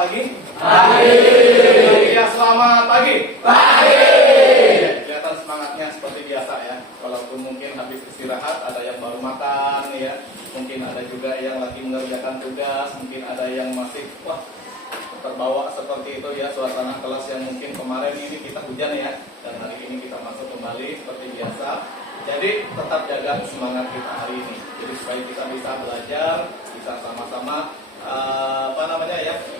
pagi. Pagi. Ya, selamat pagi. Pagi. Kelihatan semangatnya seperti biasa ya. Walaupun mungkin habis istirahat, ada yang baru makan ya. Mungkin ada juga yang lagi mengerjakan tugas, mungkin ada yang masih terbawa seperti itu ya, suasana kelas yang mungkin kemarin ini kita hujan ya, dan hari ini kita masuk kembali seperti biasa. Jadi tetap jaga semangat kita hari ini. Jadi supaya kita bisa belajar, bisa sama-sama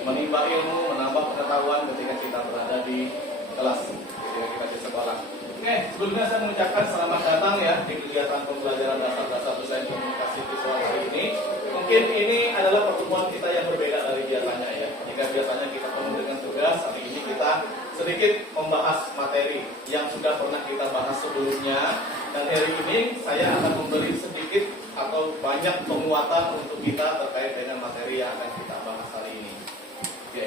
menimba ilmu, menambah pengetahuan ketika kita berada di kelas, ketika kita di sekolah. Oke, sebelumnya saya mengucapkan selamat datang ya di kegiatan pembelajaran dasar-dasar desain komunikasi visual hari ini. Mungkin ini adalah pertemuan kita yang berbeda dari biasanya ya. Jika biasanya kita penuh dengan tugas, hari ini kita sedikit membahas materi yang sudah pernah kita bahas sebelumnya. Dan hari ini saya akan memberi sedikit atau banyak penguatan untuk kita terkait dengan materi yang akan kita bahas hari ini. Oke,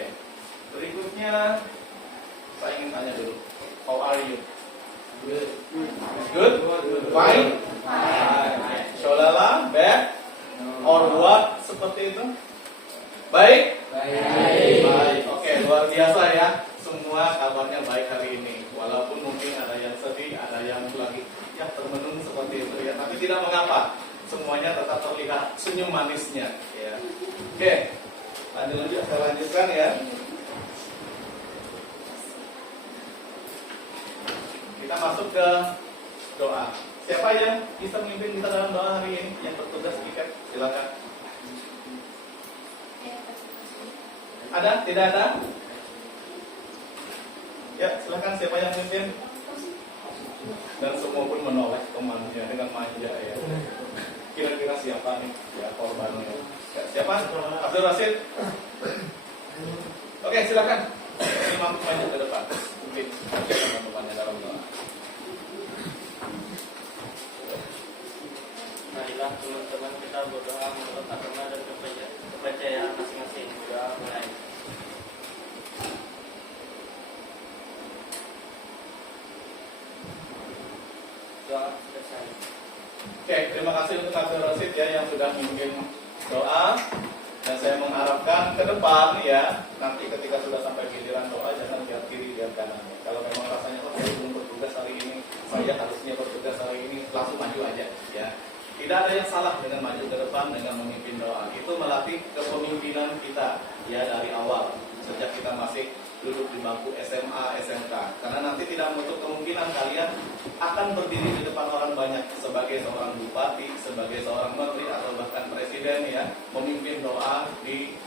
berikutnya saya ingin tanya dulu, how are you? Good. Good? Fine? Fine. Sholala? Bad? Or what? Seperti itu? Baik? Baik. Oke, luar biasa ya. Semua kabarnya baik hari ini. Walaupun mungkin ada yang sedih, ada yang lagi termenung seperti itu ya. Tapi tidak mengapa. Semuanya tetap terlihat senyum manisnya ya. Oke. Saya lanjutkan ya. Kita masuk ke doa. Siapa yang bisa memimpin kita dalam doa hari ini? Yang bertugas ikat, silakan. Ada? Tidak ada? Ya, silakan siapa yang memimpin? Dan semua pun menoleh temannya dengan manja ya. Kira-kira siapa nih? Ya, korbannya. Ya, siapa? Abdul Rasid. Oke, silakan. Ini mampu maju ke depan. Mungkin teman-temannya dalam doa. Marilah teman-teman kita berdoa menurut agama dan kepercayaan masing-masing. Doa mulai. Doa selesai. Oke, terima kasih untuk Abdul Rasid ya yang sudah memimpin doa. Dan saya mengharapkan ke depan ya, nanti ketika sudah sampai giliran doa jangan lihat kiri lihat kanan. Kalau memang rasanya saya belum bertugas hari ini, saya harusnya bertugas hari ini, langsung maju aja ya. Tidak ada yang salah dengan maju ke depan dengan memimpin doa. Itu melatih kepemimpinan kita ya dari awal sejak kita masih duduk di bangku SMA, SMK. Karena nanti tidak menutup kemungkinan kalian akan berdiri di depan orang banyak sebagai seorang bupati, sebagai seorang menteri atau bahkan presiden ya, memimpin doa di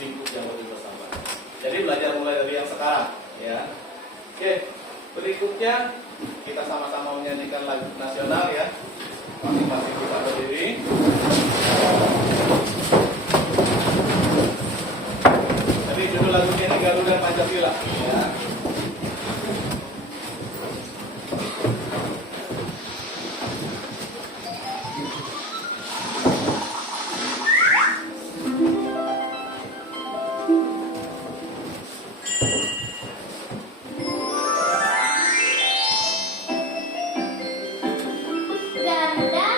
lingkup yang lebih besar. Jadi belajar mulai dari yang sekarang ya. Oke, berikutnya kita sama-sama menyanyikan lagu nasional ya. Masing-masing kita berdiri. Jadi judul lagunya ini Garuda Pancasila ya. Garuda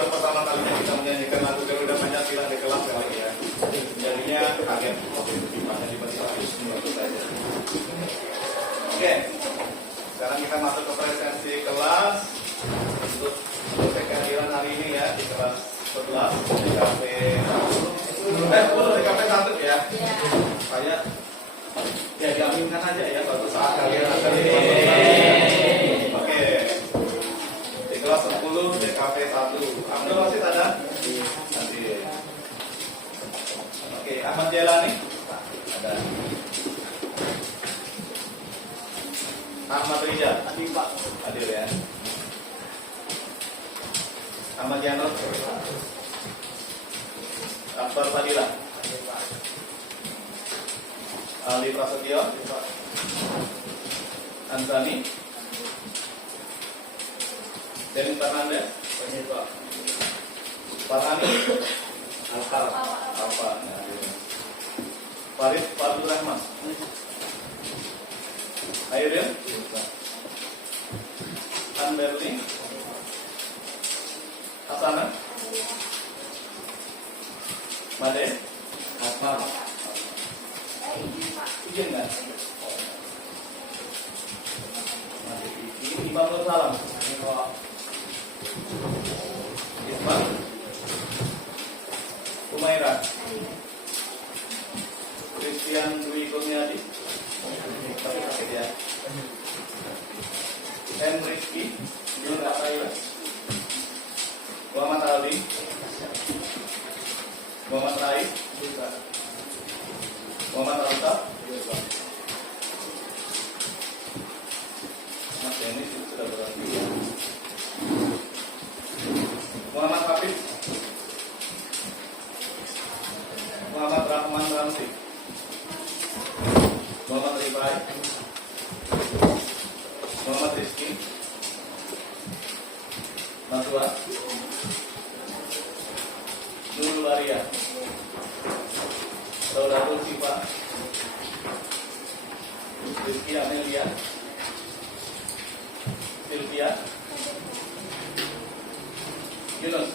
baru pertama kalinya kita menyanyikan lagu Garuda Pancasila di kelas kali ya. Jadinya kaget, gimana tiba-tiba harus menurut saja. Oke, sekarang kita masuk ke presensi kelas untuk kehadiran hari ini ya di kelas 11 DKP 10 DKP 1 ya. Saya ya diaminkan aja ya suatu saat kalian akan oke. Di kelas 10 DKP 1 Abdul Wasid ada? Nanti. Oke, Ahmad Jelani ada. Ahmad Rizal hadir ya. Ahmad Janot, Akbar Fadila, Ali Prasetyo, Antani, Denis Fernandez, Farhani, Alfa, Farid Fadul Rahman, Ayril, Anberli, Hasanah, Made, Asma, izin nggak? Imam Nur Salam, Ismail, Umairah, Christian Dwi Kurniadi, ya. Henry, Yun Atayla, Muhammad Ali, Muhammad Rai, Muhammad Alta, Mas Denny sudah berhenti. Muhammad Hafid, Muhammad Rahman Ramsi, Muhammad Rifai, Muhammad Rizki, Maswa, Nurul Waria, Saudara Siva, Rizki Amelia, Sylvia, Yunus.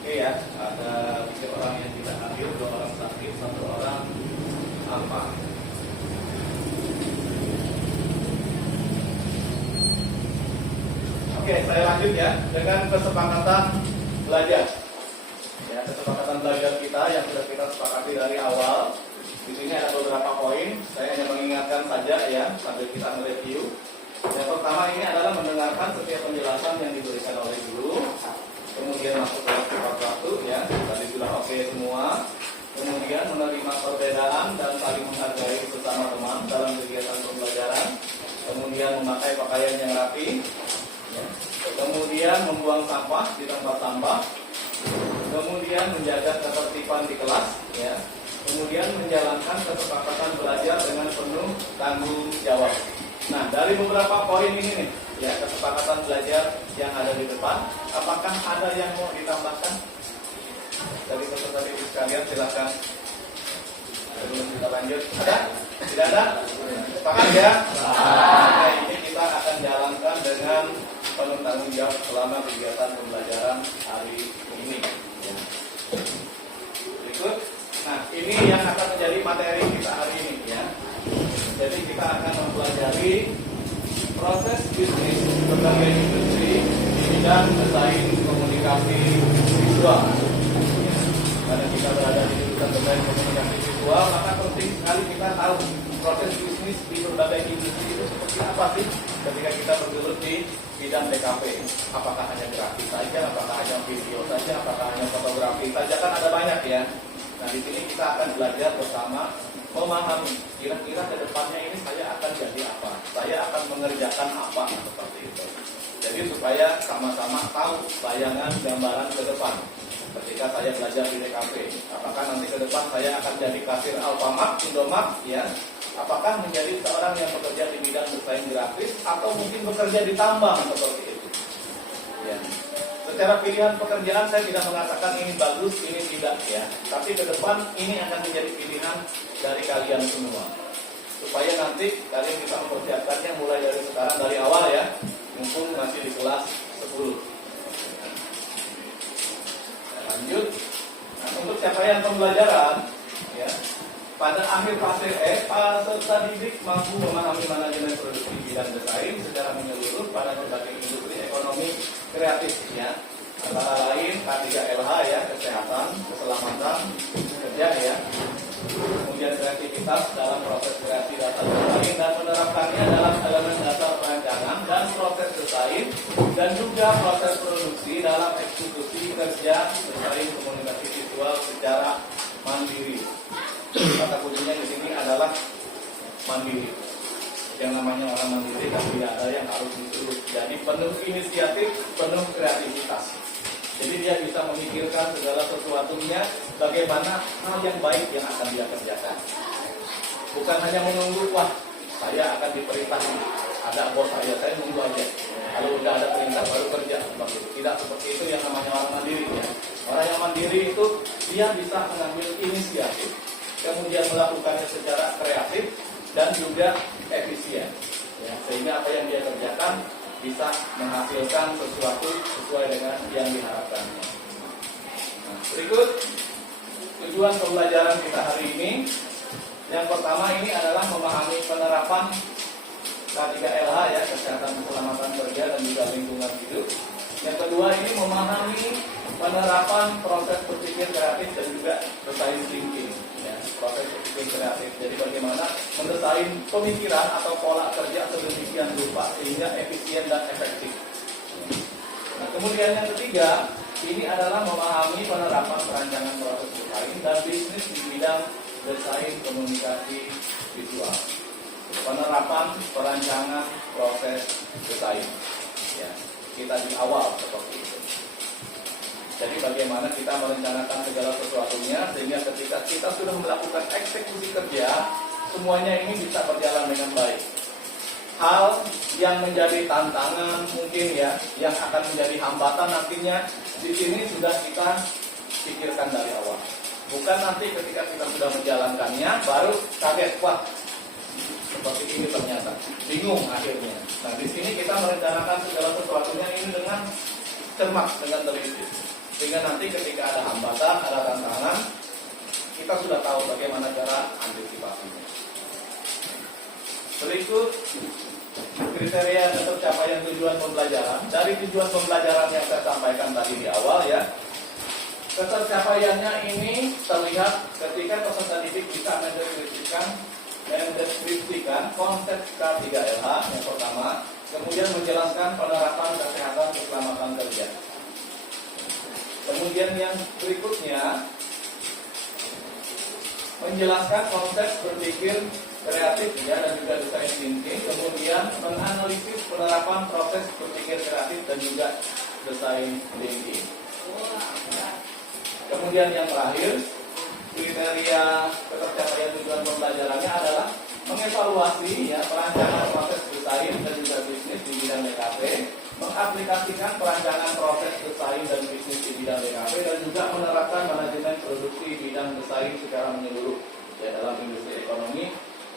Oke ya, ada 3 orang yang tidak hadir, 2 orang sakit, 1 orang apa? Oke, saya lanjut ya dengan kesepakatan belajar. Ya, kesepakatan belajar kita yang sudah kita sepakati dari awal. Di sini ada beberapa poin. Saya hanya mengingatkan saja ya sambil kita mereview. Yang pertama ini adalah mendengarkan setiap penjelasan yang diberikan oleh guru. Kemudian masuk ke tepat waktu ya. Tadi sudah oke semua. Kemudian menerima perbedaan dan saling menghargai sesama teman dalam kegiatan pembelajaran. Kemudian memakai pakaian yang rapi. Ya. Kemudian membuang sampah di tempat sampah. Kemudian menjaga ketertiban di kelas. Ya. Kemudian menjalankan kesepakatan belajar dengan penuh tanggung jawab. Nah, dari beberapa poin ini nih, ya kesepakatan belajar yang ada di depan, apakah ada yang mau ditambahkan? Dari peserta didik sekalian silakan. Sebelum kita lanjut, ada? Tidak ada? Sepakat ya? Nah, ini kita akan jalankan dengan penuh tanggung jawab selama kegiatan pembelajaran hari ini. Ya. Berikut. Nah, ini yang akan menjadi materi kita hari ini ya. Jadi kita akan mempelajari proses bisnis berbagai industri di bidang desain komunikasi visual. Karena kita berada di jurusan desain komunikasi visual, maka penting sekali kita tahu proses bisnis di berbagai industri itu seperti apa sih ketika kita bergelut di bidang DKP. Apakah hanya grafis saja, apakah hanya video saja, apakah hanya fotografi saja, kan ada banyak ya. Nah, di sini kita akan belajar bersama memahami kira-kira ke depannya ini saya akan jadi apa, saya akan mengerjakan apa seperti itu. Jadi supaya sama-sama tahu bayangan gambaran ke depan. Ketika saya belajar di DKP, apakah nanti ke depan saya akan jadi kasir Alfamart, Indomart, ya? Apakah menjadi seorang yang bekerja di bidang desain grafis atau mungkin bekerja di tambang seperti itu? Ya. Secara pilihan pekerjaan saya tidak mengatakan ini bagus, ini tidak ya. Tapi ke depan ini akan menjadi pilihan dari kalian semua. Supaya nanti kalian bisa mempersiapkannya mulai dari sekarang, dari awal ya. Mumpung masih di kemudian pembelajaran, ya. Pada akhir fase E, peserta didik mampu memahami manajemen produksi bidang desain secara menyeluruh pada berbagai industri ekonomi kreatif, ya. Antara lain K3LH, ya, kesehatan, keselamatan kerja, ya. Kemudian kreativitas dalam proses kreasi dasar desain dan menerapkannya dalam elemen dasar perancangan dan proses desain, dan juga proses produksi dalam eksekusi kerja desain komunikasi visual secara mandiri. Kata kuncinya di sini adalah mandiri. Yang namanya orang mandiri kan tidak ada yang harus disuruh. Jadi penuh inisiatif, penuh kreativitas. Jadi dia bisa memikirkan segala sesuatunya, bagaimana hal yang baik yang akan dia kerjakan. Bukan hanya menunggu, wah saya akan diperintah, ada bos saya nunggu aja. Kalau udah ada perintah baru kerja. Tidak seperti itu yang namanya orang mandiri, ya. Orang yang mandiri itu dia bisa mengambil inisiatif, kemudian melakukannya secara kreatif dan juga efisien, ya, sehingga apa yang dia kerjakan bisa menghasilkan sesuatu sesuai dengan yang diharapkannya. Nah, berikut tujuan pembelajaran kita hari ini. Yang pertama ini adalah memahami penerapan K3LH, ya, kesehatan keselamatan kerja dan juga lingkungan hidup. Yang kedua ini memahami penerapan proses berpikir kreatif dan juga design thinking, ya, proses berpikir kreatif. Jadi bagaimana mendesain pemikiran atau pola kerja sedemikian rupa sehingga efisien dan efektif. Nah, kemudian yang ketiga ini adalah memahami penerapan perancangan proses desain dan bisnis di bidang desain komunikasi visual. Penerapan perancangan proses desain, ya, kita di awal seperti itu. Jadi bagaimana kita merencanakan segala sesuatunya sehingga ketika kita sudah melakukan eksekusi kerja, semuanya ini bisa berjalan dengan baik. Hal yang menjadi tantangan mungkin, ya, yang akan menjadi hambatan nantinya di sini sudah kita pikirkan dari awal. Bukan nanti ketika kita sudah menjalankannya baru kaget, wah seperti ini ternyata, bingung akhirnya. Nah, di sini kita merencanakan segala sesuatunya ini dengan cermat, dengan teliti. Sehingga nanti ketika ada hambatan, ada tantangan, kita sudah tahu bagaimana cara antisipasinya. Berikut kriteria dan tercapaian tujuan pembelajaran. Dari tujuan pembelajaran yang saya sampaikan tadi di awal, ya, ketercapaiannya ini terlihat ketika peserta didik bisa mendeskripsikan konsep K3LH yang pertama, kemudian menjelaskan penerapan kesehatan keselamatan kerja. Kemudian yang berikutnya menjelaskan konsep berpikir kreatif, ya, dan juga design thinking, kemudian menganalisis penerapan proses berpikir kreatif dan juga design thinking. Kemudian yang terakhir, kriteria ketercapaian tujuan pembelajarannya adalah mengevaluasi, ya, perancangan proses desain dan juga bisnis di bidang DKP, mengaplikasikan perancangan proses desain dan bisnis di bidang DKP, dan juga menerapkan manajemen produksi bidang desain secara menyeluruh, ya, dalam industri ekonomi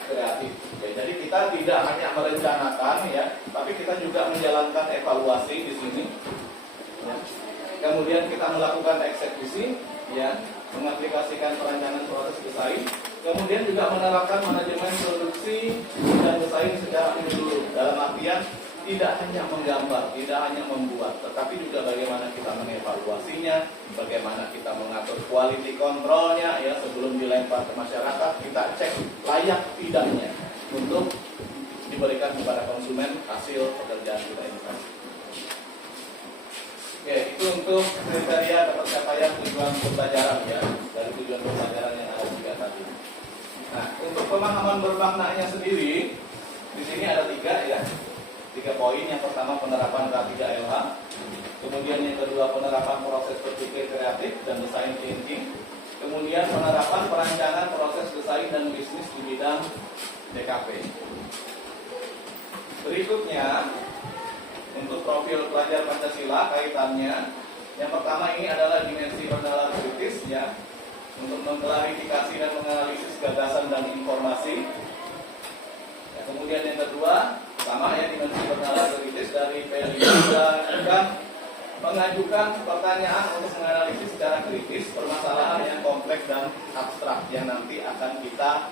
kreatif. Ya, jadi kita tidak hanya merencanakan, ya, tapi kita juga menjalankan evaluasi di sini. Ya. Kemudian kita melakukan eksekusi, ya, mengaplikasikan perancangan proses desain, kemudian juga menerapkan manajemen produksi dan desain secara menyeluruh. Dalam artian tidak hanya menggambar, tidak hanya membuat, tetapi juga bagaimana kita mengevaluasinya, bagaimana kita mengatur quality controlnya, ya, sebelum dilempar ke masyarakat, kita cek layak tidaknya untuk diberikan kepada konsumen hasil pekerjaan kita ini. Oke, itu untuk kriteria ketercapaian tujuan pembelajaran, ya, dari tujuan pembelajaran yang ada tiga tadi. Nah, untuk pemahaman bermaknanya sendiri, di sini ada tiga poin. Yang pertama penerapan K3LH, kemudian yang kedua penerapan proses berpikir kreatif dan design thinking, kemudian penerapan perancangan proses desain dan bisnis di bidang DKP. Berikutnya, untuk profil pelajar Pancasila kaitannya, yang pertama ini adalah dimensi pengenalan kritis, ya, untuk mengklarifikasi dan menganalisis gagasan dan informasi. Ya, kemudian yang kedua sama, ya, dimensi pengenalan kritis dari P5 dan mengajukan pertanyaan untuk menganalisis secara kritis permasalahan yang kompleks dan abstrak yang nanti akan kita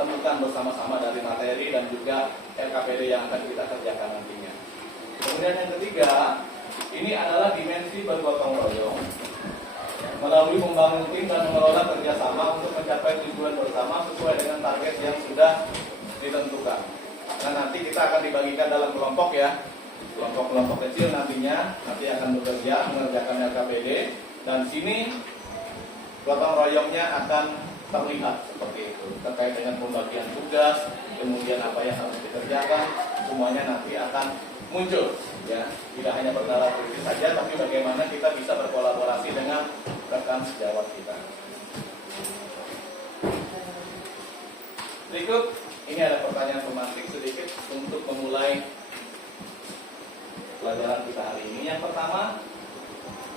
temukan bersama-sama dari materi dan juga LKPD yang akan kita kerjakan nantinya. Kemudian yang ketiga, ini adalah dimensi bergotong royong melalui membangun tim dan mengelola kerjasama untuk mencapai tujuan bersama sesuai dengan target yang sudah ditentukan. Nah, nanti kita akan dibagikan dalam kelompok ya, kelompok-kelompok kecil nanti akan bekerja mengerjakan LKPD, dan sini gotong royongnya akan terlihat seperti itu terkait dengan pembagian tugas, kemudian apa yang harus dikerjakan, semuanya nanti akan muncul ya, tidak hanya berkala kritis saja, tapi bagaimana kita bisa berkolaborasi dengan rekan sejawat kita. Berikut ini ada pertanyaan pemantik sedikit untuk memulai pelajaran kita hari ini. Yang pertama,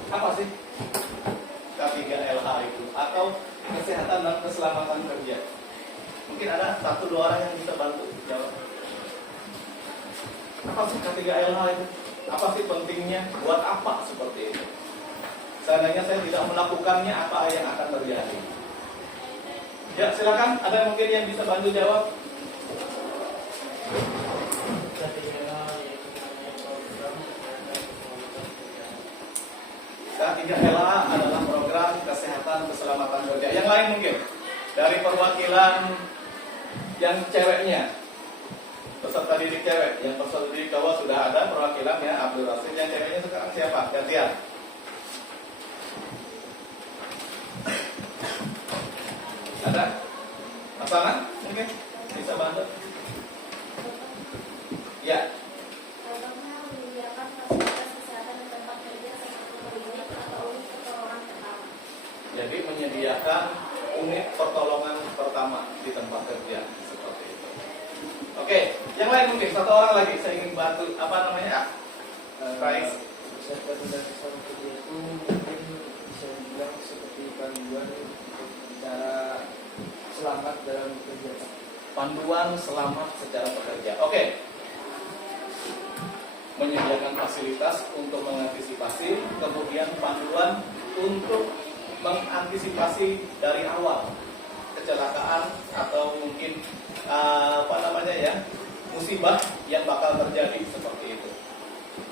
apa sih K3LH itu atau kesehatan dan keselamatan kerja? Mungkin ada 1-2 orang yang bisa bantu jawab. Apa sih K3LH itu? Apa sih pentingnya? Buat apa seperti itu? Seandainya saya tidak melakukannya, apa yang akan terjadi? Ya, silakan. Ada mungkin yang bisa bantu jawab? K3LH adalah program kesehatan keselamatan kerja. Yang lain mungkin dari perwakilan yang ceweknya, peserta didik cewek. Yang peserta didik cowok sudah ada perwakilannya, Abdul Rasid. Yang ceweknya sekarang siapa? Gantian. Ada? Pasangan? Mungkin bisa bantu? Ya. Jadi menyediakan unit pertolongan pertama di tempat kerja seperti itu. Oke, yang lain mungkin 1 orang lagi saya ingin bantu. Apa namanya? Rais. Kesehatan dan keselamatan kerja itu mungkin bisa dibilang seperti panduan cara selamat dalam bekerja. Panduan selamat secara bekerja. Oke. Menyediakan fasilitas untuk mengantisipasi, kemudian panduan untuk mengantisipasi dari awal kecelakaan atau mungkin musibah yang bakal terjadi seperti itu.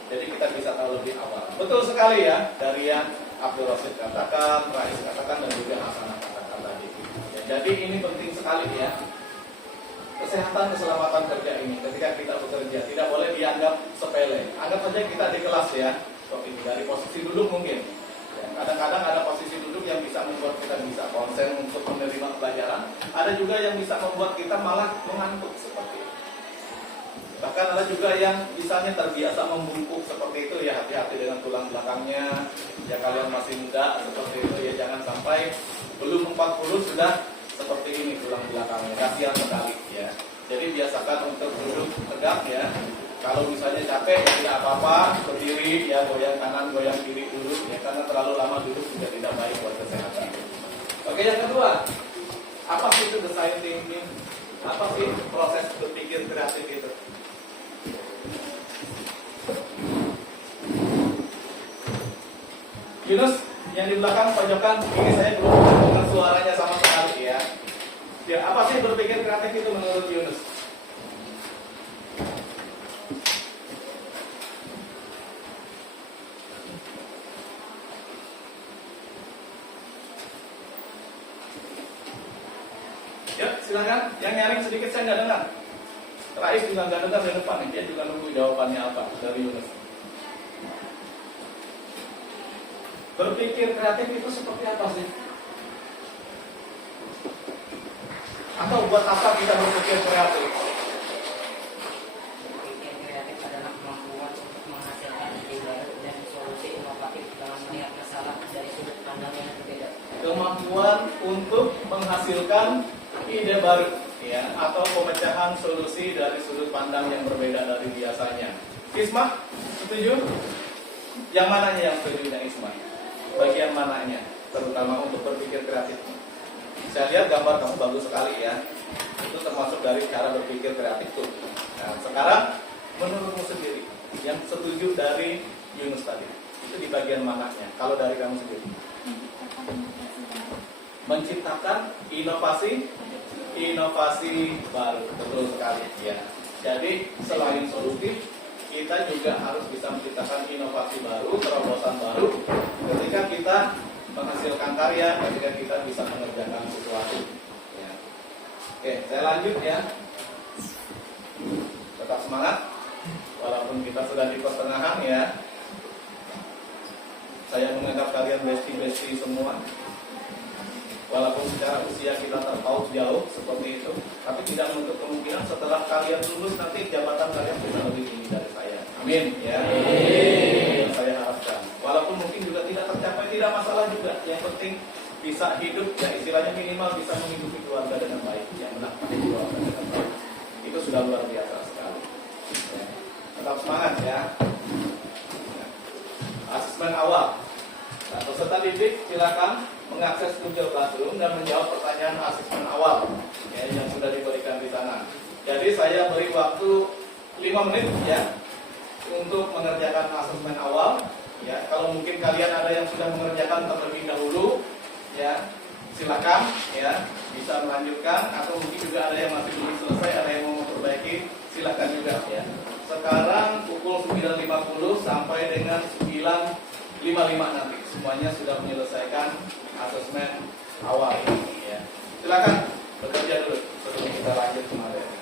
Jadi kita bisa tahu lebih awal. Betul sekali ya dari yang Abdul Rasid katakan, Rais katakan, dan juga Hasanah katakan tadi. Ya, jadi ini penting sekali ya. Kesehatan keselamatan kerja ini ketika kita bekerja tidak boleh dianggap sepele. Anggap saja kita di kelas ya, seperti ini, dari posisi duduk mungkin. Ya, kadang-kadang ada posisi duduk yang bisa membuat kita bisa konsen untuk menerima pelajaran. Ada juga yang bisa membuat kita malah mengantuk seperti itu. Bahkan ada juga yang misalnya terbiasa membungkuk seperti itu ya, hati-hati dengan tulang belakangnya. Ya kalian masih muda seperti itu ya, jangan sampai belum 40 sudah seperti ini tulang belakangnya, kasihan sekali ya. Jadi biasakan untuk duduk tegak ya. Kalau misalnya capek ya tidak apa-apa, berdiri ya, goyang kanan goyang kiri dulu ya, karena terlalu lama duduk juga tidak baik buat kesehatan. Oke, yang kedua, apa sih itu design thinking? Apa sih proses berpikir kreatif itu? Yunus yang di belakang pojokan, ini saya belum mendengar suaranya sama sekali ya. Ya, apa sih berpikir kreatif itu menurut Yunus? Ya, silakan. Yang nyaring sedikit saya nggak dengar. Rais juga nggak dengar di depan, dia juga nunggu jawabannya apa dari Yunus. Berpikir kreatif itu seperti apa sih? Atau buat apa kita berpikir kreatif? Berpikir kreatif adalah kemampuan untuk menghasilkan ide baru dan solusi inovatif dalam melihat masalah dari sudut pandang yang berbeda. Kemampuan untuk menghasilkan ide baru, ya, atau pemecahan solusi dari sudut pandang yang berbeda dari biasanya. Isma, setuju? Yang mananya yang setuju dengan Isma? Bagian mananya, terutama untuk berpikir kreatif? Saya lihat gambar kamu bagus sekali ya. Itu termasuk dari cara berpikir kreatif tuh. Nah, sekarang menurutmu sendiri, yang setuju dari Yunus tadi, Itu di bagian mananya? Kalau dari kamu sendiri? Menciptakan inovasi baru, betul sekali ya. Jadi selain solutif, kita juga harus bisa menciptakan inovasi baru, terobosan baru ketika kita menghasilkan karya, ketika kita bisa mengerjakan sesuatu ya. Oke, saya lanjut ya. Tetap semangat walaupun kita sudah di pertengahan ya. Saya menganggap kalian bestie-bestie semua. Walaupun secara usia kita terpaut jauh seperti itu, tapi tidak menutup kemungkinan setelah kalian lulus nanti jabatan kalian bisa lebih tinggi dari saya. Amin ya. Amin. Saya harapkan. Walaupun mungkin juga tidak tercapai, tidak masalah juga. Yang penting bisa hidup, ya istilahnya minimal bisa menghidupi keluarga dengan baik, yang menafkahi keluarga dengan baik. Itu sudah luar biasa sekali. Ya. Tetap semangat ya. Asesmen awal. Nah, peserta didik silakan mengakses Google Classroom dan menjawab pertanyaan asesmen awal ya, yang sudah diberikan di sana. Jadi saya beri waktu 5 menit ya untuk mengerjakan asesmen awal. Ya, kalau mungkin kalian ada yang sudah mengerjakan terlebih dahulu, ya silakan ya bisa melanjutkan, atau mungkin juga ada yang masih belum selesai, ada yang mau memperbaiki, silakan juga ya. Sekarang pukul 9.50 sampai dengan 9.55 nanti semuanya sudah menyelesaikan asesmen awal ini ya. Silakan bekerja dulu sebelum kita lanjut ke materi.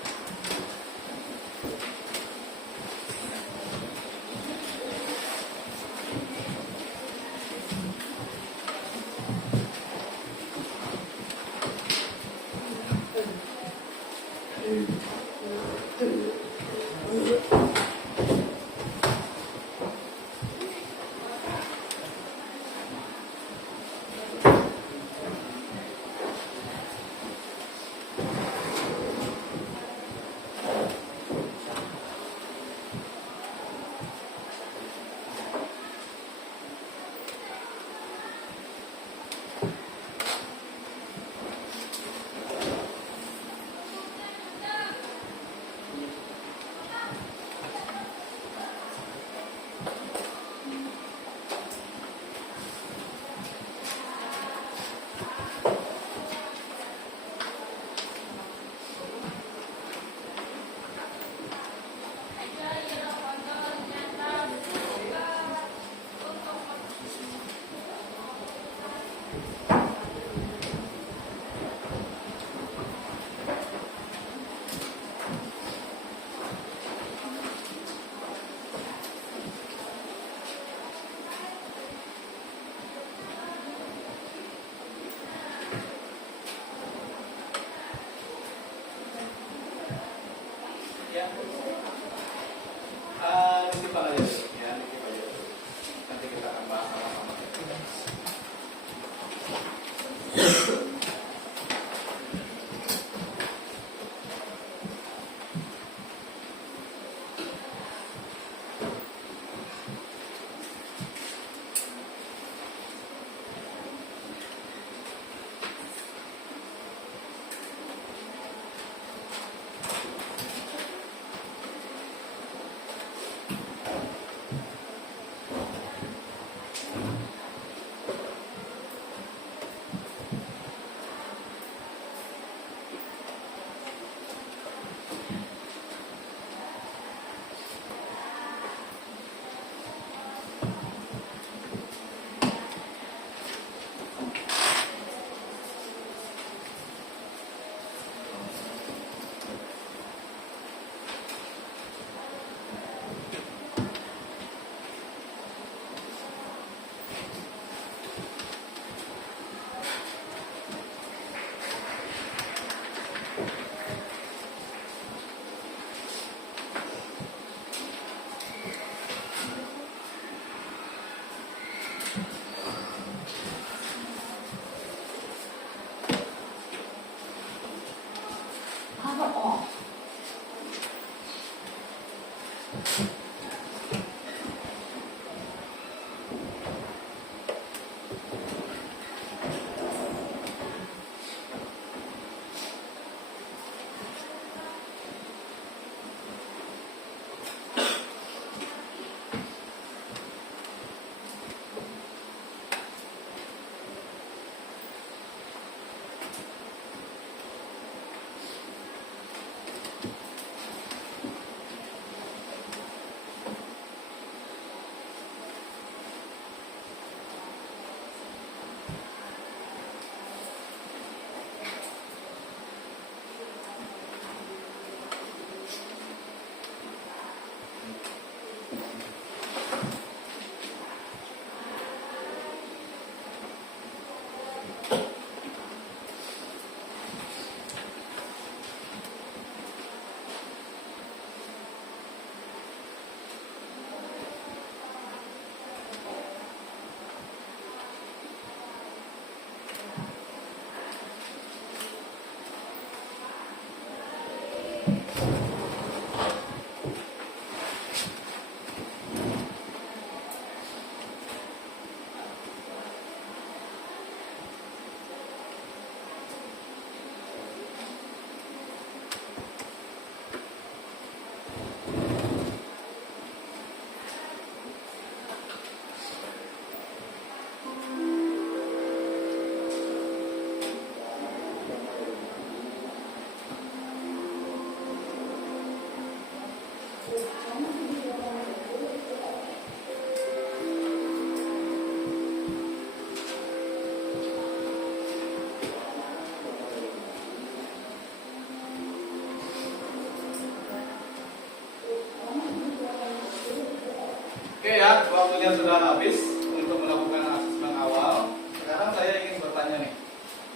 Oke ya, waktunya sudah habis untuk melakukan asesmen awal. Sekarang saya ingin bertanya nih,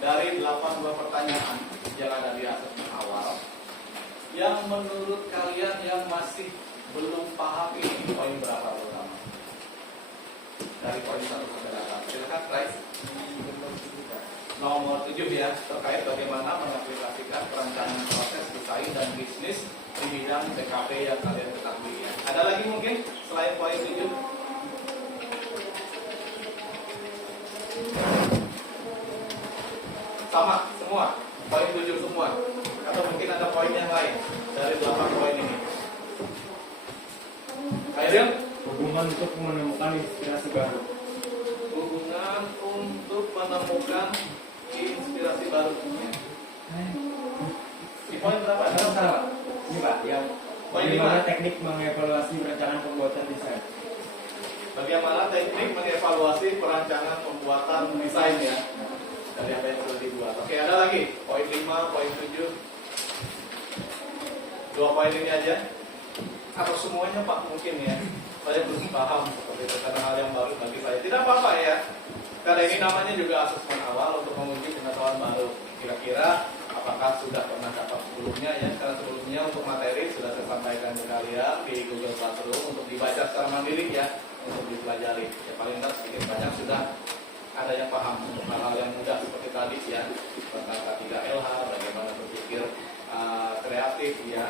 dari 82 pertanyaan yang ada di asesmen awal, yang menurut kalian yang masih belum paham ini poin berapa terutama? Dari poin 1 sampai 8. Silakan, Bryce. Nomor 7 ya, terkait bagaimana mengaplikasikan perencanaan proses desain dan bisnis di bidang TKP yang kalian ketahui ya. Ada lagi mungkin selain poin 7? Sama semua, poin 7 semua. Atau mungkin ada poin yang lain dari 8 poin ini. Akhirnya Hubungan untuk menemukan inspirasi baru. hubungan untuk menemukan inspirasi baru. Di poin berapa? Ada salah. Ini Pak, yang Poin bagaimana 5. teknik mengevaluasi perencanaan pembuatan desain. Bagaimana teknik mengevaluasi perancangan pembuatan desain ya dari apa yang sudah dibuat. Oke, ada lagi poin 5, poin 7. 2 poin ini aja. Atau semuanya Pak mungkin ya. Saya belum paham seperti itu karena hal yang baru bagi saya. Tidak apa-apa ya. Karena ini namanya juga asesmen awal untuk menguji pengetahuan baru. Kira-kira apakah sudah pernah dapat sebelumnya ya? Karena sebelumnya untuk materi sudah saya sampaikan ke kalian di Google Classroom untuk dibaca secara mandiri ya, untuk dipelajari. Ya paling tidak sedikit banyak sudah ada yang paham untuk hal-hal yang mudah seperti tadi ya, tentang K3LH, bagaimana berpikir kreatif ya,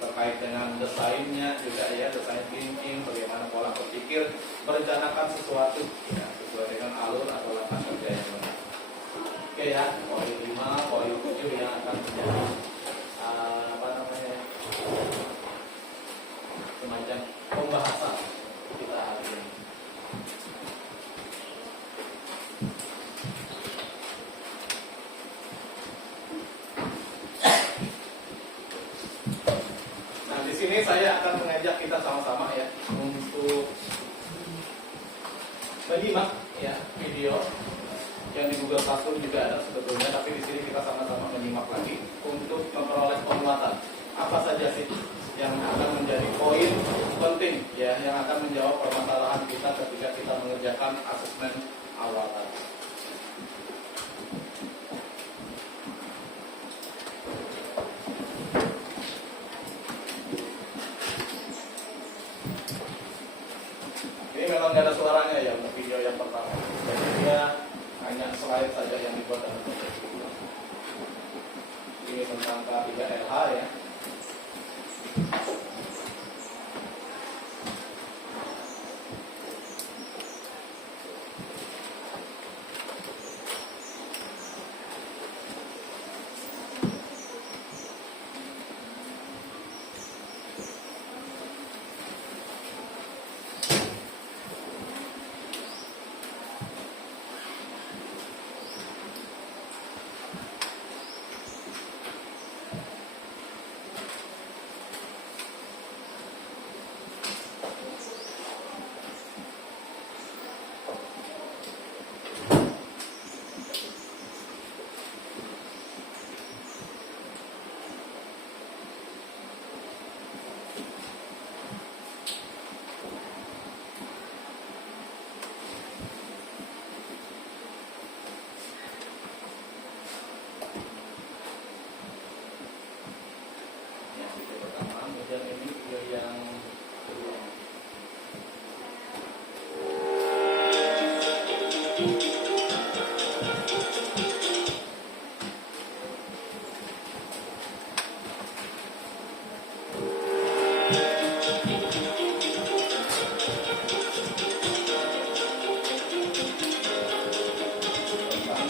terkait dengan desainnya juga ya, desain thinking, bagaimana pola berpikir, merencanakan sesuatu ya, sesuai dengan alur atau langkah kerja yang benar. Oke ya, poin 5, poin 7 yang akan menjadi semacam pembahasan kita hari ini. Nah, di sini saya akan mengajak kita sama-sama ya untuk menyimak ya video yang di Google Classroom juga ada sebetulnya, tapi di sini kita sama-sama menyimak lagi untuk memperoleh penguatan apa saja sih yang akan menjadi poin penting ya, yang akan menjawab permasalahan kita ketika kita mengerjakan asesmen awal tadi. Ini memang nggak ada suaranya ya untuk video yang pertama, jadi dia hanya slide saja yang dibuat dalam konteks video. Ini tentang K3LH ya.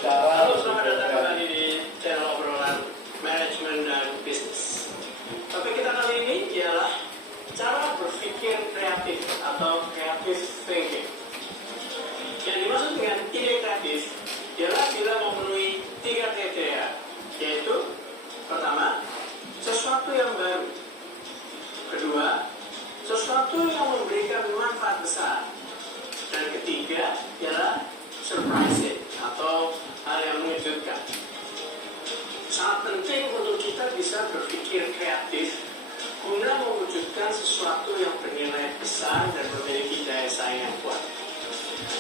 Halo, selamat datang kembali di channel obrolan manajemen dan bisnis. Topik kita kali ini ialah cara berpikir kreatif atau creative thinking. Yang dimaksud dengan ide kreatif ialah bila memenuhi 3 kriteria, yaitu pertama, sesuatu yang baru. Kedua, sesuatu yang memberikan manfaat besar. Dan ketiga ialah surprising atau hal yang mengejutkan. Sangat penting untuk kita bisa berpikir kreatif guna mewujudkan sesuatu yang bernilai besar dan memiliki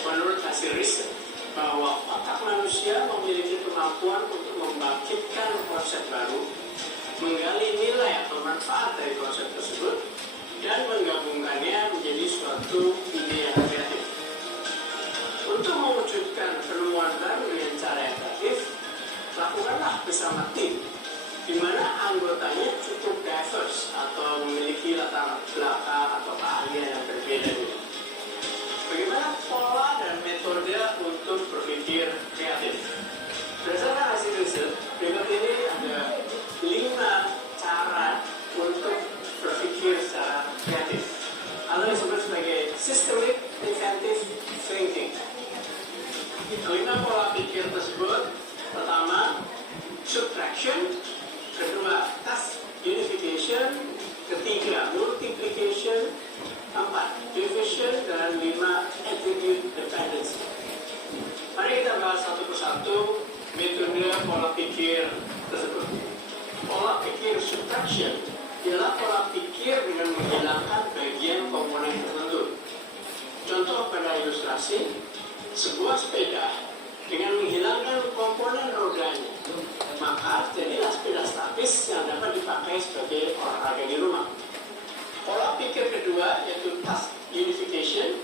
Menurut hasil riset, bahwa otak manusia memiliki kemampuan untuk membangkitkan konsep baru, menggali nilai atau manfaat dari konsep tersebut, dan menggabungkannya menjadi suatu ide yang kreatif. Untuk mewujudkan penemuan baru dengan cara yang kreatif, lakukanlah bersama tim, di mana anggotanya cukup diverse atau memiliki latar belakang atau keahlian yang berbeda-beda. Bagaimana pola dan metode untuk berpikir kreatif? Berdasarkan hasil riset, berikut ini ada 5 cara untuk berpikir secara kreatif, atau disebut sebagai systemic inventive thinking. 5 pola pikir tersebut: pertama, subtraction; kedua, task unification; ketiga, multiplication; 4, division; dan 5, attribute dependency. Mari kita bahas satu persatu metode pola pikir tersebut. Pola pikir subtraction ialah pola pikir dengan menghilangkan bagian komponen tertentu. Contoh pada ilustrasi, sebuah sepeda dengan menghilangkan komponen rodanya, maka jadilah sepeda statis yang dapat dipakai sebagai olahraga di rumah. Pola pikir kedua, yaitu task unification,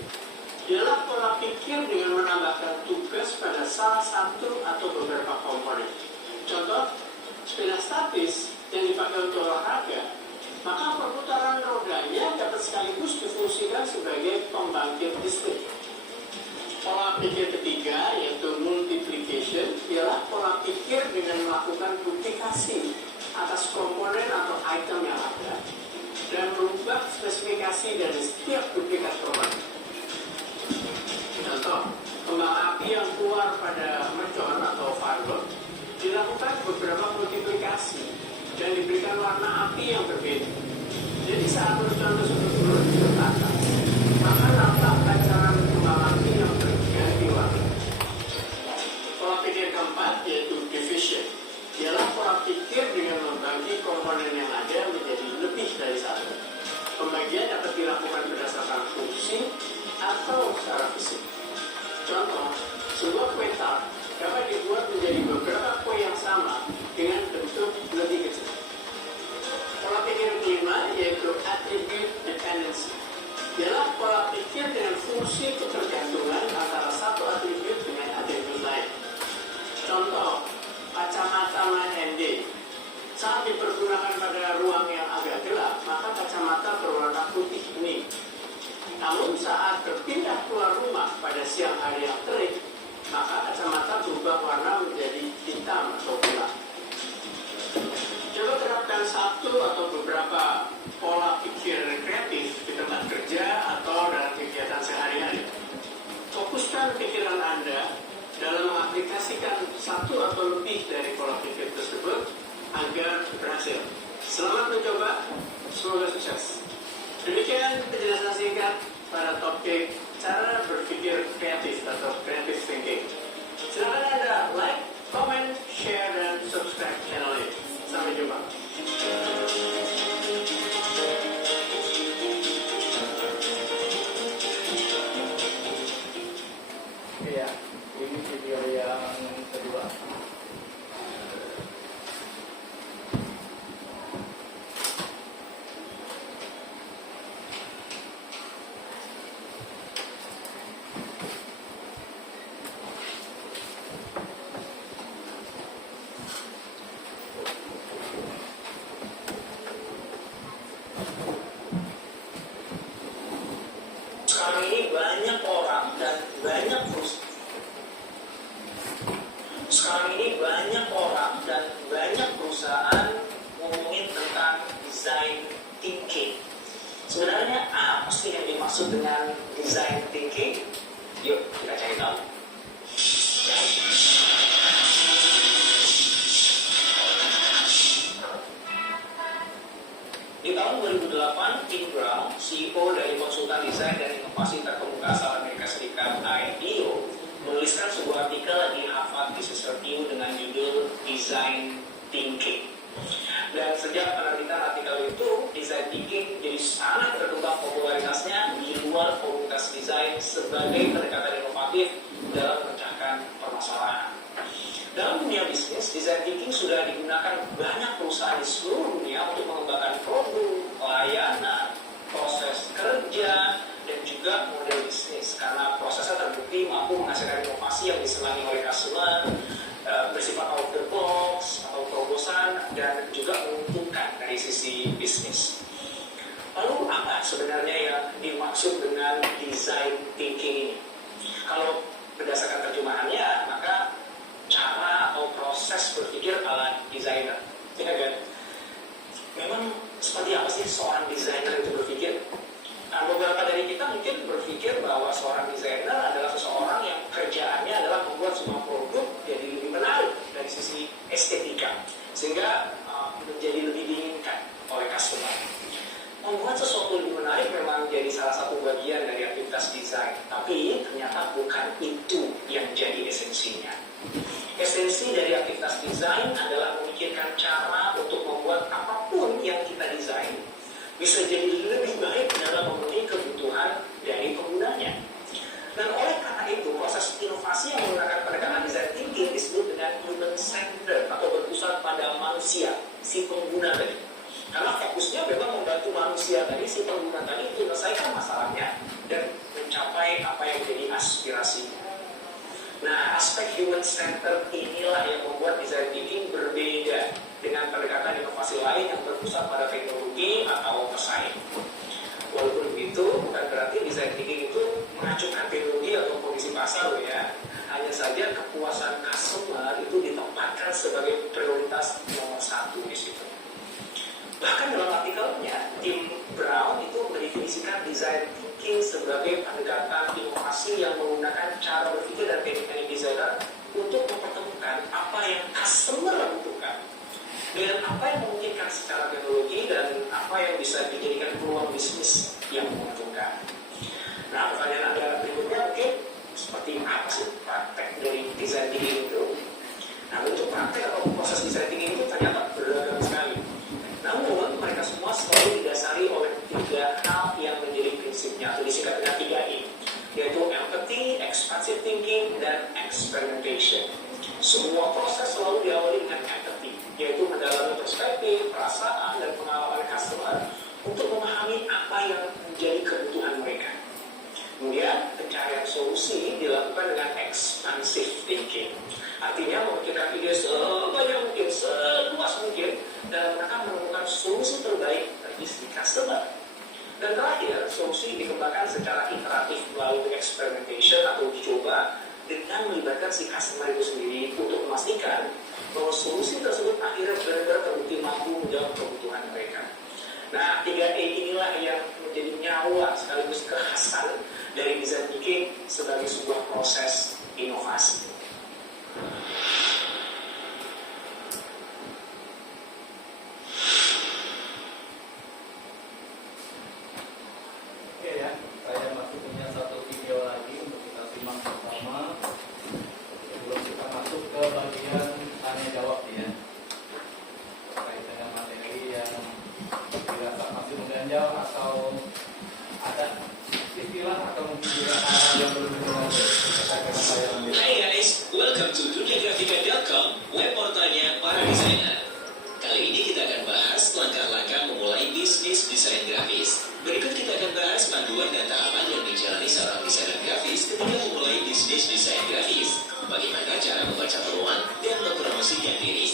ialah pola pikir dengan menambahkan tugas pada salah satu atau beberapa komponen. Contoh, sepeda statis yang dipakai untuk olahraga, maka perputaran rodanya dapat sekaligus difungsikan sebagai pembangkit listrik. Pola pikir ketiga, yaitu multiplication, ialah pola pikir dengan melakukan duplikasi atas komponen atau item yang ada dan merubah spesifikasi dari setiap duplikat komponen. Contoh, kembang api yang keluar pada mercon atau firework dilakukan beberapa multiplikasi dan diberikan warna api yang berbeda. Jadi saat mercon tersebut turun ke atas, maka nampak pancaran kembang api yang berganti warna. Pola pikir keempat, yaitu division, ialah pola pikir dengan membagi komponen yang ada menjadi lebih dari satu. Pembagian dapat dilakukan berdasarkan fungsi atau secara fisik. Contoh, sebuah kue tart dapat dibuat menjadi beberapa kue yang sama dengan bentuk lebih kecil. Pola pikir kelima, yaitu attribute dependency, ialah pola pikir dengan fungsi ketergantungan antara satu atribut dengan atribut lain. Contoh, kacamata MD. Saat dipergunakan pada ruang yang agak gelap, maka kacamata berwarna putih bening. Namun saat berpindah keluar rumah pada siang hari yang terik, maka kacamata berubah warna menjadi hitam atau gelap. Coba terapkan satu atau beberapa pola pikir kreatif di tempat kerja atau dalam kegiatan sehari-hari. Fokuskan pikiran Anda dalam mengaplikasikan satu atau lebih dari pola pikir tersebut agar berhasil. Selamat mencoba, semoga sukses. Demikian penjelasan singkat pada topik cara berpikir kreatif atau creative thinking. Silakan Anda like, comment, share, dan subscribe channel ini. Sampai jumpa. Ya, ini video yang kedua. Sekarang ini banyak orang dan banyak perusahaan. Sekarang ini banyak orang dan banyak perusahaan ngomongin tentang design thinking. Sebenarnya apa sih yang dimaksud dengan design thinking? Yuk kita cari tahu. Di tahun 2008, Tim Brown, CEO dari konsultan desain dan inovasi terkemuka asal Amerika Serikat IDEO, menuliskan sebuah artikel di Harvard Business Review dengan judul Design Thinking. Dan sejak penerbitan artikel itu, design thinking jadi sangat berkembang popularitasnya di luar komunitas desain desain sebagai pendekatan inovatif dalam memecahkan permasalahan. Dalam dunia bisnis, design thinking sudah digunakan banyak perusahaan di seluruh dunia untuk mengembangkan produk, layanan, proses kerja, dan juga model bisnis. Karena prosesnya terbukti mampu menghasilkan inovasi yang disenangi oleh customer, bersifat out the box atau terobosan, dan juga menguntungkan dari sisi bisnis. Lalu apa sebenarnya yang dimaksud dengan design thinking ini? Kalau berdasarkan terjemahannya, maka cara atau proses berpikir ala desainer, ya kan? Memang seperti apa sih seorang desainer itu berpikir? Nah, beberapa dari kita mungkin berpikir bahwa seorang desainer adalah seseorang yang kerjaannya adalah membuat sebuah produk jadi lebih menarik dari sisi estetika, sehingga menjadi lebih diinginkan oleh customer. Membuat sesuatu lebih menarik memang jadi salah satu bagian dari aktivitas desain, tapi ternyata bukan itu yang jadi esensinya. Esensi dari aktivitas desain adalah memikirkan cara untuk membuat apapun yang kita desain bisa jadi lebih baik dalam memenuhi kebutuhan dari penggunanya. Dan oleh karena itu, proses inovasi yang menggunakan pendekatan design thinking disebut dengan human centered atau berpusat pada manusia, si pengguna tadi. Karena fokusnya memang membantu manusia tadi, si pengguna tadi, menyelesaikan masalahnya dan mencapai apa yang menjadi aspirasinya. Nah, aspek human centered inilah yang membuat design thinking berbeda dengan pendekatan inovasi lain yang berpusat pada teknologi atau pesaing. Walaupun begitu, bukan berarti design thinking itu mengacungkan teknologi atau kondisi pasar ya. Hanya saja kepuasan customer itu ditempatkan sebagai prioritas nomor satu di situ. Bahkan dalam artikelnya, Tim Brown itu mendefinisikan design thinking sebagai pendekatan inovasi yang menggunakan cara berpikir dan teknik desainer untuk mempertemukan apa yang customer butuhkan dengan apa yang memungkinkan secara teknologi dan apa yang bisa dijadikan peluang bisnis yang menguntungkan. Nah, pertanyaan Anda berikutnya mungkin seperti apa sih praktek dari design thinking itu? Nah, bentuk praktek atau proses design thinking itu ternyata beragam sekali. Namun, mereka semua selalu didasari oleh 3 hal yang menjadi prinsipnya, atau disingkat dengan 3E, yaitu empathy, expansive thinking, dan experimentation. Semua proses selalu diawali dengan empathy, yaitu mendalami perspektif, perasaan, dan pengalaman customer untuk memahami apa yang menjadi kebutuhan mereka. Kemudian, pencarian solusi dilakukan dengan expansive thinking. Artinya memikirkan ide sebanyak mungkin, seluas mungkin, dalam rangka menemukan solusi terbaik bagi si customer. Dan terakhir, solusi dikembangkan secara iteratif melalui experimentation atau uji coba dengan melibatkan si customer itu sendiri untuk memastikan bahwa solusi tersebut akhirnya benar-benar terbukti mampu menjawab kebutuhan mereka. Nah, 3E inilah yang menjadi nyawa sekaligus kekhasan dari design thinking sebagai sebuah proses inovasi. Oke ya, saya masih punya satu video lagi untuk kita simak bersama sebelum kita masuk ke bagian tanya jawab ya, terkait dengan materi yang dirasa masih mengganjal atau ada istilah atau mungkin juga hal yang belum dimengerti terkait dengan layanan ini. Hai guys, welcome to duniagrafika.com, web portalnya para desainer. Kali ini kita akan bahas langkah-langkah memulai bisnis desain grafis. Berikut kita akan bahas panduan dan tahapan yang dijalani seorang desainer grafis ketika memulai bisnis desain grafis. Bagaimana cara membaca peluang dan mempromosikan diri.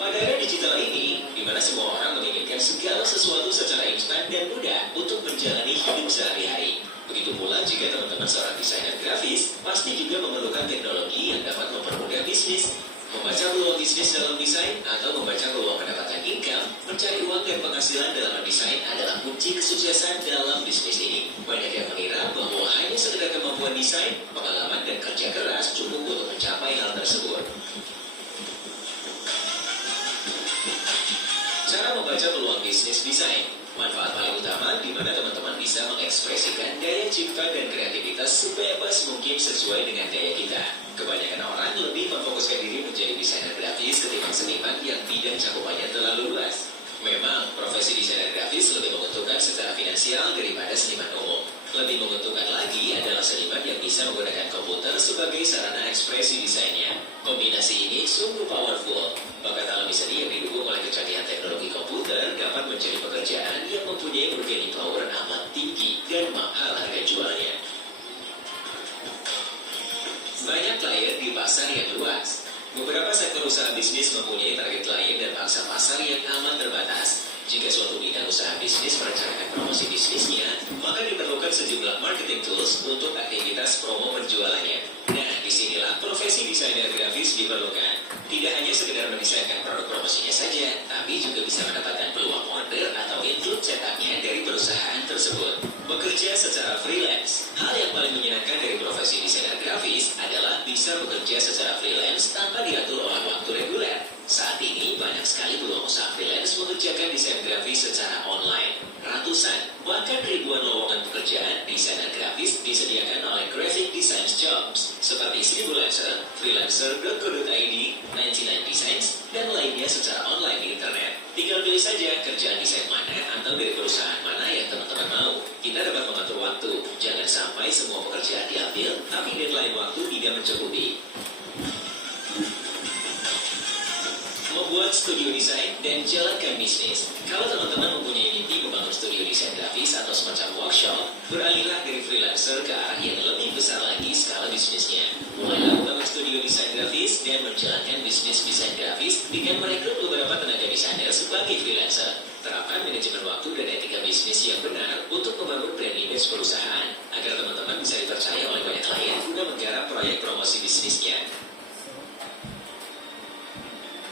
Pada era digital ini, di mana semua orang menginginkan segala sesuatu secara instan dan mudah untuk menjalani hidup sehari-hari. Begitu pula jika teman-teman seorang desainer grafis, pasti juga memerlukan teknologi yang dapat mempermudah bisnis. Membaca peluang bisnis dalam desain atau membaca peluang pendapatan income, mencari uang dan penghasilan dalam mendesain adalah kunci kesuksesan dalam bisnis ini. Banyak yang mengira bahwa hanya sekedar kemampuan desain, pengalaman dan kerja keras cukup untuk mencapai hal tersebut. Cara membaca peluang bisnis desain. Manfaat paling utama di mana teman-teman bisa mengekspresikan daya cipta dan kreativitas sebebas mungkin sesuai dengan gaya kita. Kebanyakan orang lebih memfokuskan diri menjadi desainer grafis ketimbang seniman yang bidang cakupannya terlalu luas. Memang, profesi desainer grafis lebih menguntungkan secara finansial daripada seniman umum. Lebih menguntungkan lagi adalah seniman yang bisa menggunakan komputer sebagai sarana ekspresi desainnya. Kombinasi ini sungguh powerful. Bakat alami seni yang didukung oleh kecanggihan teknologi komputer dapat mencari pekerjaan yang mempunyai bargaining power amat tinggi dan mahal harga jualnya. Banyak klien di pasar yang luas. Beberapa sektor usaha bisnis mempunyai target klien dan pangsa pasar yang amat terbatas. Jika suatu bidang usaha bisnis merencanakan promosi bisnisnya, maka diperlukan sejumlah marketing tools untuk aktivitas promo penjualannya. Nah, disinilah profesi desainer grafis diperlukan. Tidak hanya sekedar mendesainkan produk promosinya saja, tapi juga bisa mendapatkan peluang order atau include setupnya dari perusahaan tersebut. Bekerja secara freelance. Hal yang paling menyenangkan dari profesi desainer grafis adalah bisa bekerja secara freelance tanpa diatur oleh waktu reguler. Saat ini banyak sekali peluang usaha freelance mengerjakan desain grafis secara online. Ratusan, bahkan ribuan lowongan pekerjaan desainer grafis disediakan oleh Graphic Design Jobs seperti Freelancer, Freelancer.co.id, 99 Designs, dan lainnya secara online di internet. Tinggal pilih saja kerjaan desain mana atau dari perusahaan mana yang teman-teman mau. Kita dapat mengatur waktu. Jangan sampai semua pekerjaan diambil, tapi deadline waktu tidak mencukupi. Membuat studio desain dan jalankan bisnis. Kalau teman-teman mempunyai mimpi membangun studio desain grafis atau semacam workshop, beralihlah dari freelancer ke arah yang lebih besar lagi skala bisnisnya. Mulailah membangun studio desain grafis dan menjalankan bisnis desain grafis dengan merekrut beberapa tenaga desainer sebagai freelancer. Terapkan manajemen waktu dan etika bisnis yang benar untuk membangun brand image perusahaan agar teman-teman bisa dipercaya oleh banyak klien guna menggarap proyek promosi bisnisnya.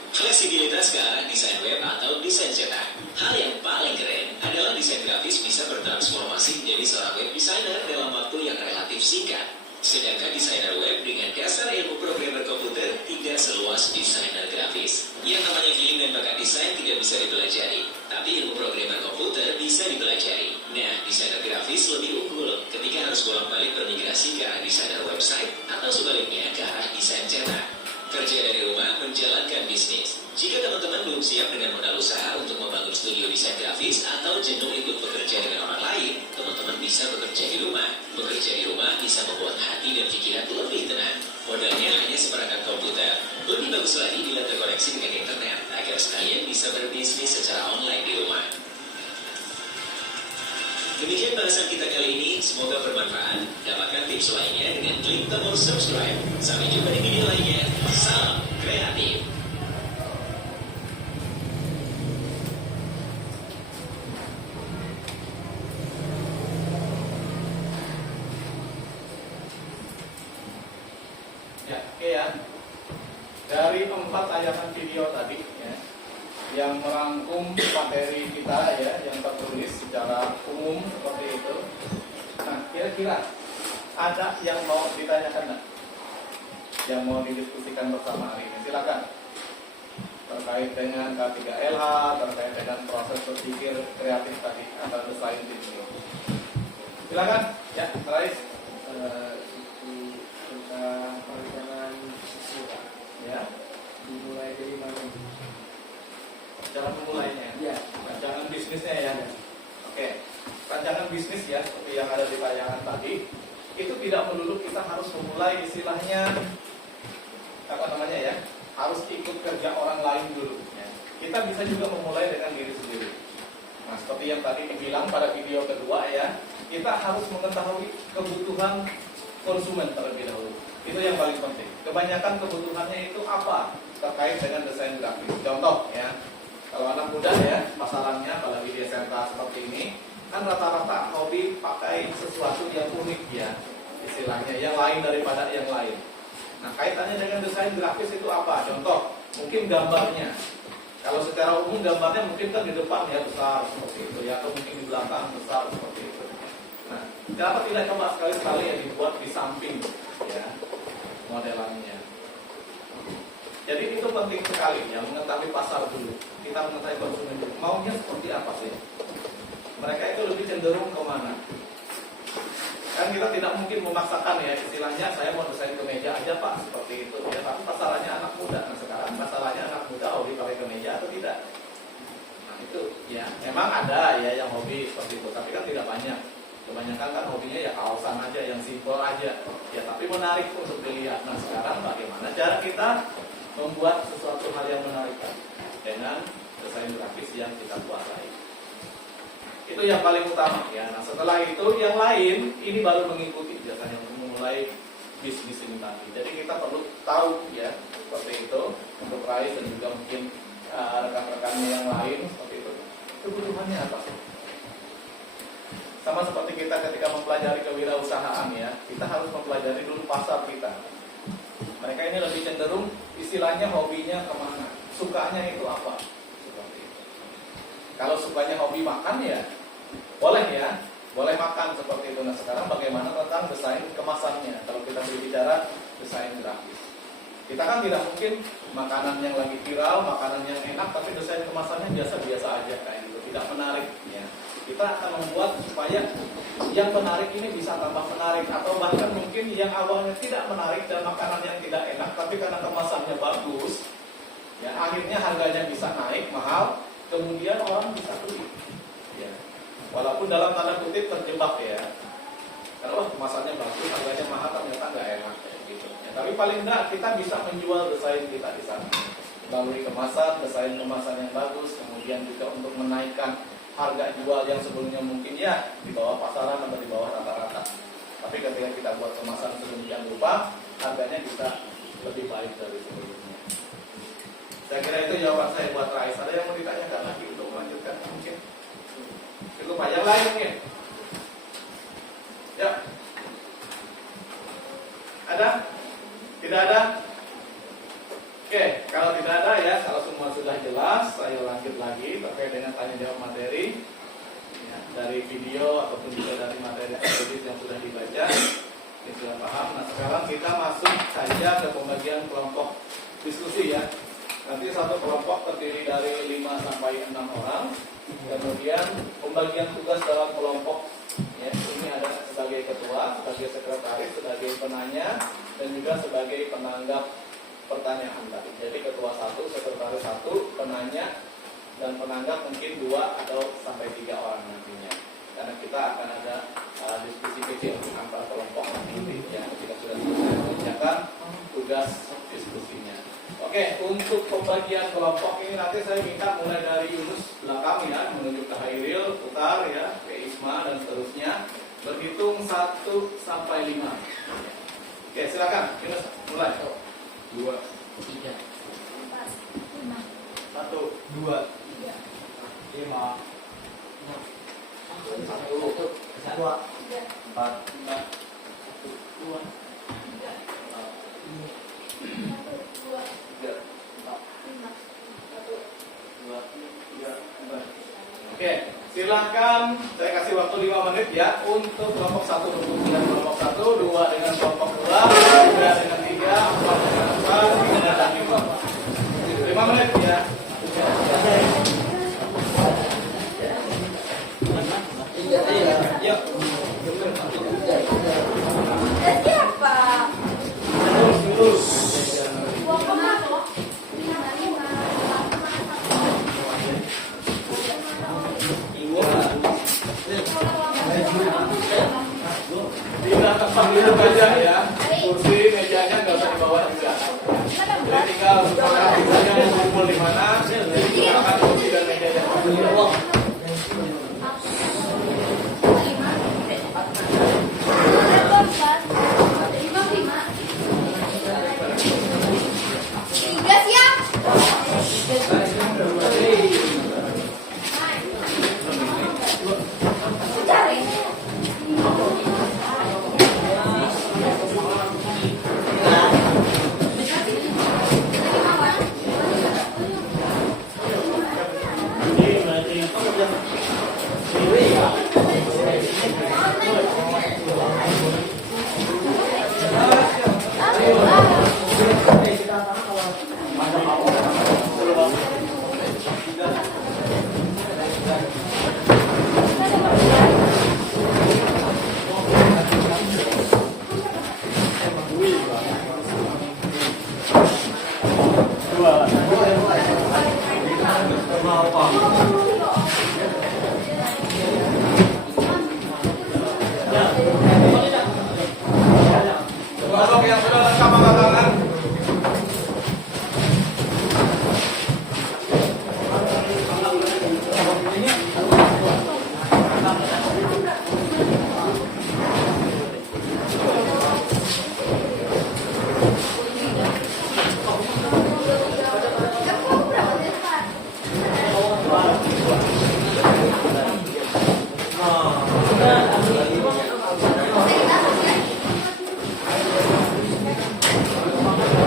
Fleksibilitas ke arah desain web atau desain cetak. Hal yang paling keren adalah desain grafis bisa bertransformasi menjadi seorang web designer dalam waktu yang relatif singkat. Sedangkan desainer web dengan dasar ilmu programmer komputer tidak seluas desainer grafis. Yang namanya feeling dan bakat desain tidak bisa dipelajari, tapi ilmu programmer komputer bisa dipelajari. Nah, desainer grafis lebih unggul ketika harus bolak-balik bermigrasi ke arah desainer website atau sebaliknya ke arah desain cetak. Kerja dari rumah menjalankan bisnis. Jika teman-teman belum siap dengan modal usaha untuk membangun studio desain grafis atau jenuh ikut bekerja dengan orang lain, teman-teman bisa bekerja di rumah. Bekerja di rumah bisa membuat hati dan pikiran lebih tenang. Modalnya hanya seperangkat komputer. Lebih bagus lagi bila terkoneksi dengan internet agar sekalian bisa berbisnis secara online di rumah. Demikian bahasan kita kali ini, semoga bermanfaat. Dapatkan tips lainnya dengan klik tombol subscribe. Sampai jumpa di video lainnya. Salam kreatif. Ya, oke ya. Dari 4 tayangan video tadi ya, yang merangkum materi kita ya, yang tertulis secara umum seperti itu. Nah, kira-kira ada yang mau ditanyakan nggak? Yang mau didiskusikan bersama hari ini? Silakan. Terkait dengan K3LH, terkait dengan proses berpikir kreatif tadi atau desain video. Silakan, ya, Rais. Itu tentang perencanaan bisnis Pak. Ya, Dimulai dari mana? cara memulainya. Ya. Rancangan bisnisnya ya. Oke, rancangan bisnis ya, seperti yang ada di tayangan tadi, itu tidak melulu kita harus memulai istilahnya apa namanya ya, harus ikut kerja orang lain dulu. Ya. Kita bisa juga memulai dengan diri sendiri. Nah, seperti yang tadi dibilang pada video kedua ya, kita harus mengetahui kebutuhan konsumen terlebih dahulu. Itu yang paling penting. Kebanyakan kebutuhannya itu apa terkait dengan desain grafis. Contoh ya, kalau anak muda ya, masalahnya apalagi di SMK seperti ini, kan rata-rata hobi pakai sesuatu yang unik ya, istilahnya yang lain daripada yang lain. Nah, kaitannya dengan desain grafis itu apa? Contoh, mungkin gambarnya. Kalau secara umum gambarnya mungkin kan di depan ya besar seperti itu ya, atau mungkin di belakang besar seperti itu. Nah, kenapa tidak coba sekali-sekali ya dibuat di samping ya modelannya. Jadi itu penting sekali ya, mengetahui pasar dulu. Kita mengetahui konsumen dulu. Maunya seperti apa sih? Mereka itu lebih cenderung kemana? Kan kita tidak mungkin memaksakan ya, istilahnya saya mau desain kemeja aja Pak, seperti itu ya. Tapi masalahnya anak muda. Nah sekarang masalahnya anak muda hobi pakai kemeja atau tidak? Nah itu ya memang ada ya yang hobi seperti itu, tapi kan tidak banyak. Kebanyakan kan hobinya ya kaosan aja, yang simpel aja ya, tapi menarik untuk dilihat. Nah sekarang bagaimana cara kita membuat sesuatu hal yang menarik dengan desain grafis yang kita kuasai. Itu yang paling utama ya. Nah setelah itu yang lain ini baru mengikuti biasanya untuk memulai bisnis ini nanti. Jadi kita perlu tahu ya seperti itu untuk Rais dan juga mungkin rekan-rekannya yang lain seperti itu. Kebutuhannya apa sih? Sama seperti kita ketika mempelajari kewirausahaan ya, kita harus mempelajari dulu pasar kita. Mereka ini lebih cenderung istilahnya hobinya kemana, sukanya itu apa, seperti itu. Kalau sukanya hobi makan ya, boleh ya, boleh makan seperti itu. Nah sekarang bagaimana tentang desain kemasannya? Kalau kita berbicara desain grafis, kita kan tidak mungkin makanan yang lagi viral, makanan yang enak, tapi desain kemasannya biasa-biasa aja kayak gitu, tidak menarik ya. Kita akan membuat supaya yang menarik ini bisa tambah menarik, atau bahkan mungkin yang awalnya tidak menarik dan makanan yang tidak enak, tapi karena kemasannya bagus, ya akhirnya harganya bisa naik mahal, kemudian orang bisa beli. Ya. Walaupun dalam tanda kutip terjebak ya, karena kemasannya bagus, harganya mahal, ternyata nggak enak kayak gitu. Ya, tapi paling nggak kita bisa menjual desain kita di sana melalui kemasan, desain kemasan yang bagus, kemudian juga untuk menaikkan harga jual yang sebelumnya mungkin ya di bawah pasaran atau di bawah rata-rata. Tapi ketika kita buat kemasan sedemikian rupa, harganya bisa lebih baik dari sebelumnya. Saya kira itu jawaban saya buat Rais. Ada yang mau ditanyakan lagi untuk melanjutkan mungkin? Cukup Pak, yang lain mungkin? Ya. Ada? Tidak ada? Oke, kalau tidak ada ya, kalau semua sudah jelas, saya lanjut lagi terkait dengan tanya jawab materi ya, dari video ataupun juga dari materi yang sudah dibaca, yang sudah paham. Nah sekarang kita masuk saja ke pembagian kelompok diskusi ya. Nanti satu kelompok terdiri dari 5 sampai 6 orang. Kemudian pembagian tugas dalam kelompok ya, ini ada sebagai ketua, sebagai sekretaris, sebagai penanya, dan juga sebagai penanggap pertanyaan tadi. Jadi ketua 1, sekretaris 1, penanya dan penanggap mungkin 2 atau sampai 3 orang nantinya. Karena kita akan ada diskusi kecil antar kelompok nanti ya, kita sudah selesai mengerjakan tugas diskusinya. Oke, untuk pembagian kelompok ini nanti saya minta mulai dari Yunus belakang ya, menuju ke Hairil, putar ya, ke Isma dan seterusnya. Berhitung 1 sampai 5. Oke, silakan Yunus mulai. 2, 3, 4, 5, 1, 2, 3, 4, 5, Oke, silakan saya kasih waktu 5 menit ya untuk kelompok 1 dengan kelompok 1, 2 dengan kelompok 2, 3 dengan 3, 4 dengan 4, 5 dengan 5. 5 menit ya. Terus. Tidak tempat duduk aja ya, kursi mejanya nggak usah dibawa juga. Jadi tinggal saudara saja mau kumpul di mana, jadi gunakan kursi dan mejanya.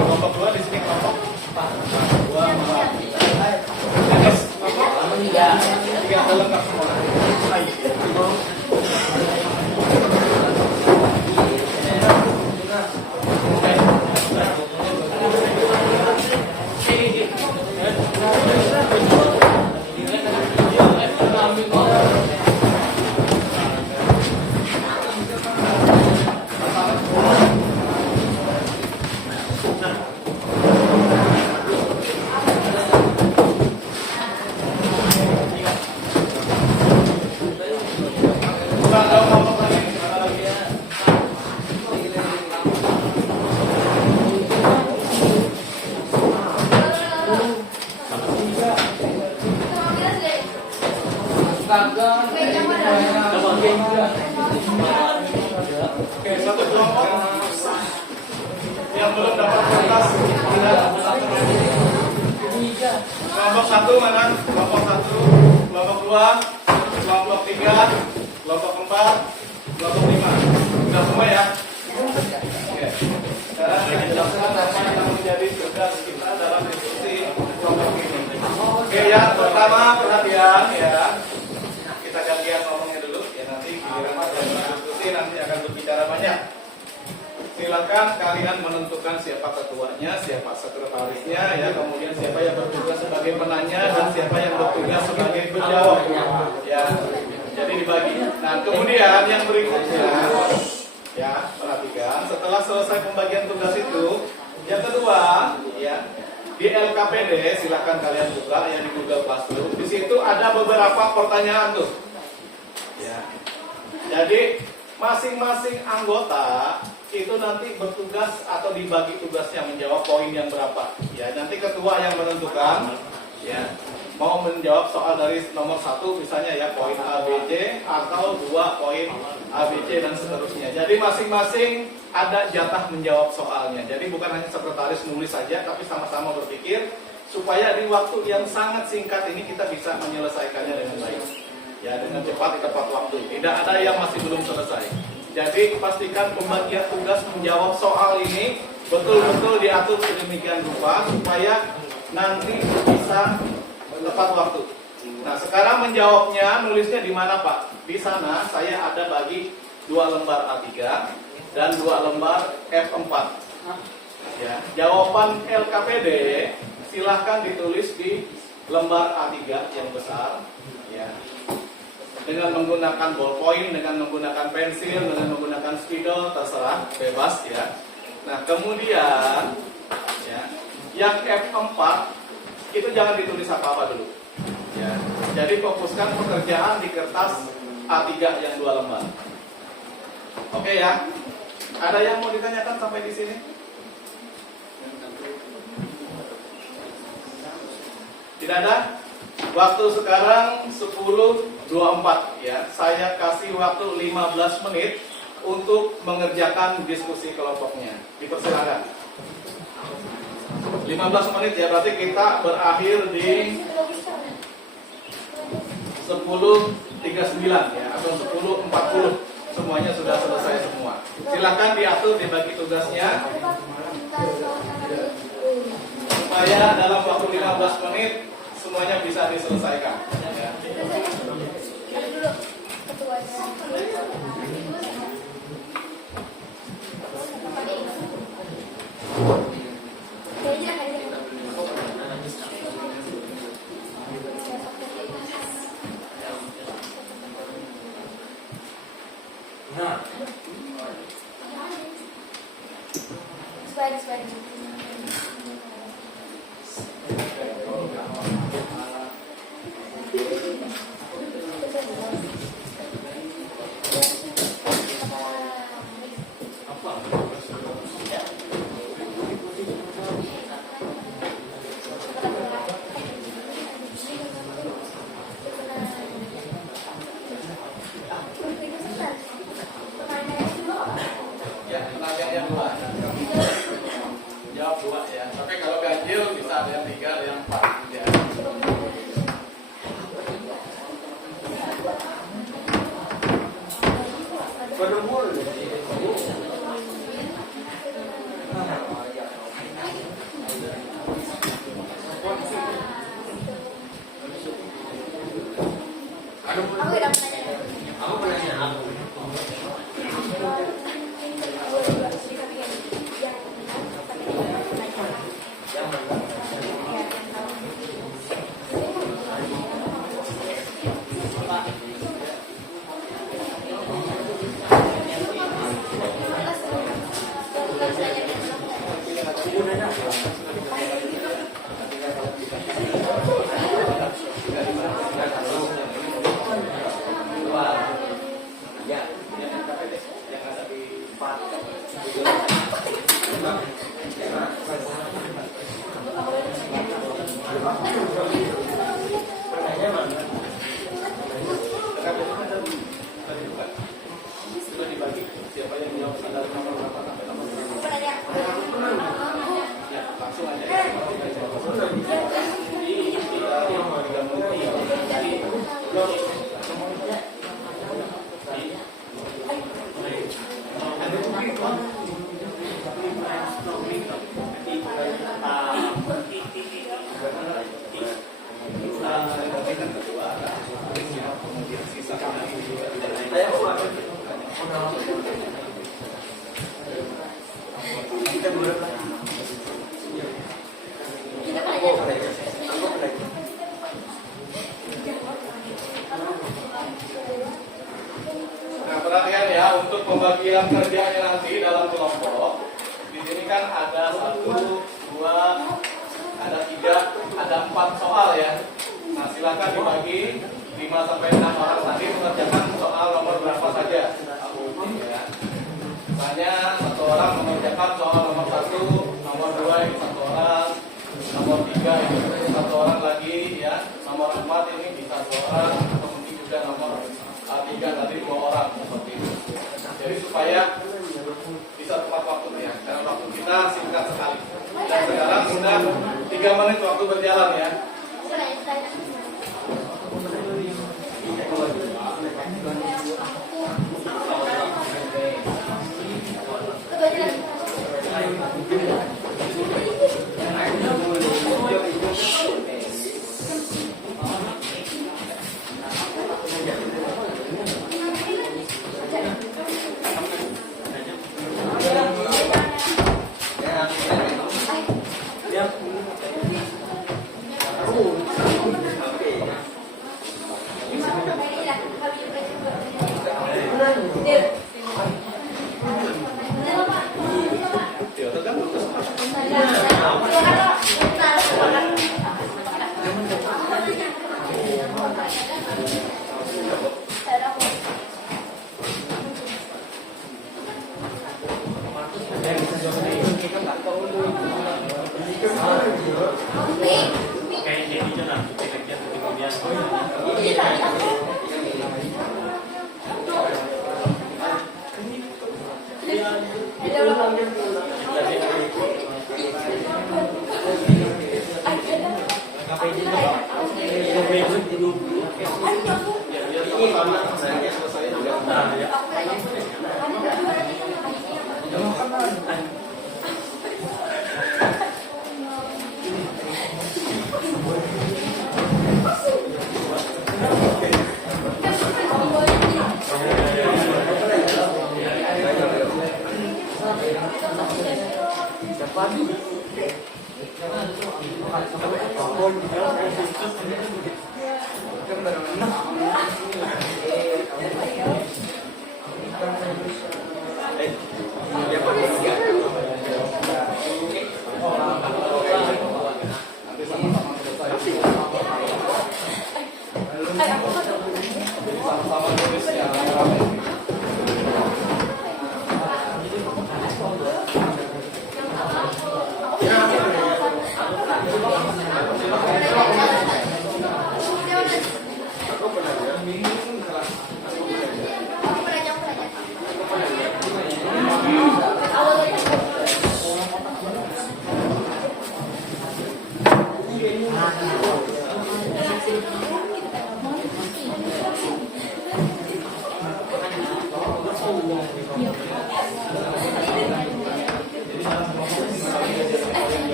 Kelompok 2 di sini kelompok 2 tiga ada lengkap semua. Oke, satu kelompok yang belum dapat kertas kelompok 1 mana? Kelompok 1, kelompok 2, kelompok 3, kelompok 4, kelompok 5. Sudah semua ya? Oke. Sekarang kita jelaskan apa yang menjadi tugas kita dalam diskusi kelompok ini. Oke, yang pertama perhatian ya. Kita gantian ngomongnya dulu ya, nanti giliran diskusi nanti akan berbicara banyak. Silakan kalian menentukan siapa ketuanya, siapa sekretarisnya ya, kemudian siapa yang bertugas sebagai penanya dan siapa yang bertugas sebagai penjawab ya. Jadi dibagi. Nah, kemudian yang berikutnya ya, perhatikan setelah selesai pembagian tugas itu, yang kedua ya, di LKPD silakan kalian buka yang di Google Classroom. Di situ ada beberapa pertanyaan tuh. Ya. Jadi masing-masing anggota itu nanti bertugas atau dibagi tugasnya menjawab poin yang berapa. Ya, nanti ketua yang menentukan ya, mau menjawab soal dari nomor 1 misalnya ya, poin ABC atau 2 poin ABC dan seterusnya. Jadi masing-masing ada jatah menjawab soalnya. Jadi bukan hanya sekretaris nulis saja, tapi sama-sama berpikir supaya di waktu yang sangat singkat ini kita bisa menyelesaikannya dengan baik. Ya, dengan cepat tepat waktu. Tidak ada yang masih belum selesai. Jadi pastikan pembagian tugas menjawab soal ini betul-betul diatur sedemikian rupa supaya nanti bisa tepat waktu. Nah, sekarang menjawabnya nulisnya di mana, Pak? Di sana saya ada bagi 2 lembar A3 dan 2 lembar F4. Ya, jawaban LKPD silahkan ditulis di lembar A3 yang besar ya. Dengan menggunakan ballpoint, dengan menggunakan pensil, dengan menggunakan spidol, terserah, bebas ya. Nah, kemudian ya, yang F4 itu jangan ditulis apa-apa dulu. Ya. Jadi fokuskan pekerjaan di kertas A3 yang 2 lembar. Oke ya. Ada yang mau ditanyakan sampai di sini? Tidak ada? Waktu sekarang 10.24 ya. Saya kasih waktu 15 menit untuk mengerjakan diskusi kelompoknya. Dipersilakan. 15 menit ya, berarti kita berakhir di 10.39 ya, atau 10.40. Semuanya sudah selesai semua. Silakan diatur, dibagi tugasnya supaya dalam waktu 15 menit semuanya bisa diselesaikan ya. Sudah dibagi siapa yang menjawab standar nomor berapa sampai nomor berapa? Ya, langsung aja. Ini kita yang kemudian sisa ini juga Nah, perhatian ya, untuk pembagian kerjanya nanti dalam kelompok. Di sini kan ada 1, 2, ada 3, ada 4 soal ya. Nah, silakan dibagi 5 sampai 6 orang tadi mengerjakan soal nomor berapa saja. Ya. Misalnya 1 orang mengerjakan soal nomor 1, nomor 2 ini 1 orang, nomor 3 ini 1 orang lagi ya, nomor 4 ini bisa 1 orang, atau mungkin juga nomor 3 tadi 2 orang seperti itu. Jadi supaya bisa tepat waktunya, karena waktu kita singkat sekali. Dan sekarang sudah 3 menit waktu berjalan ya.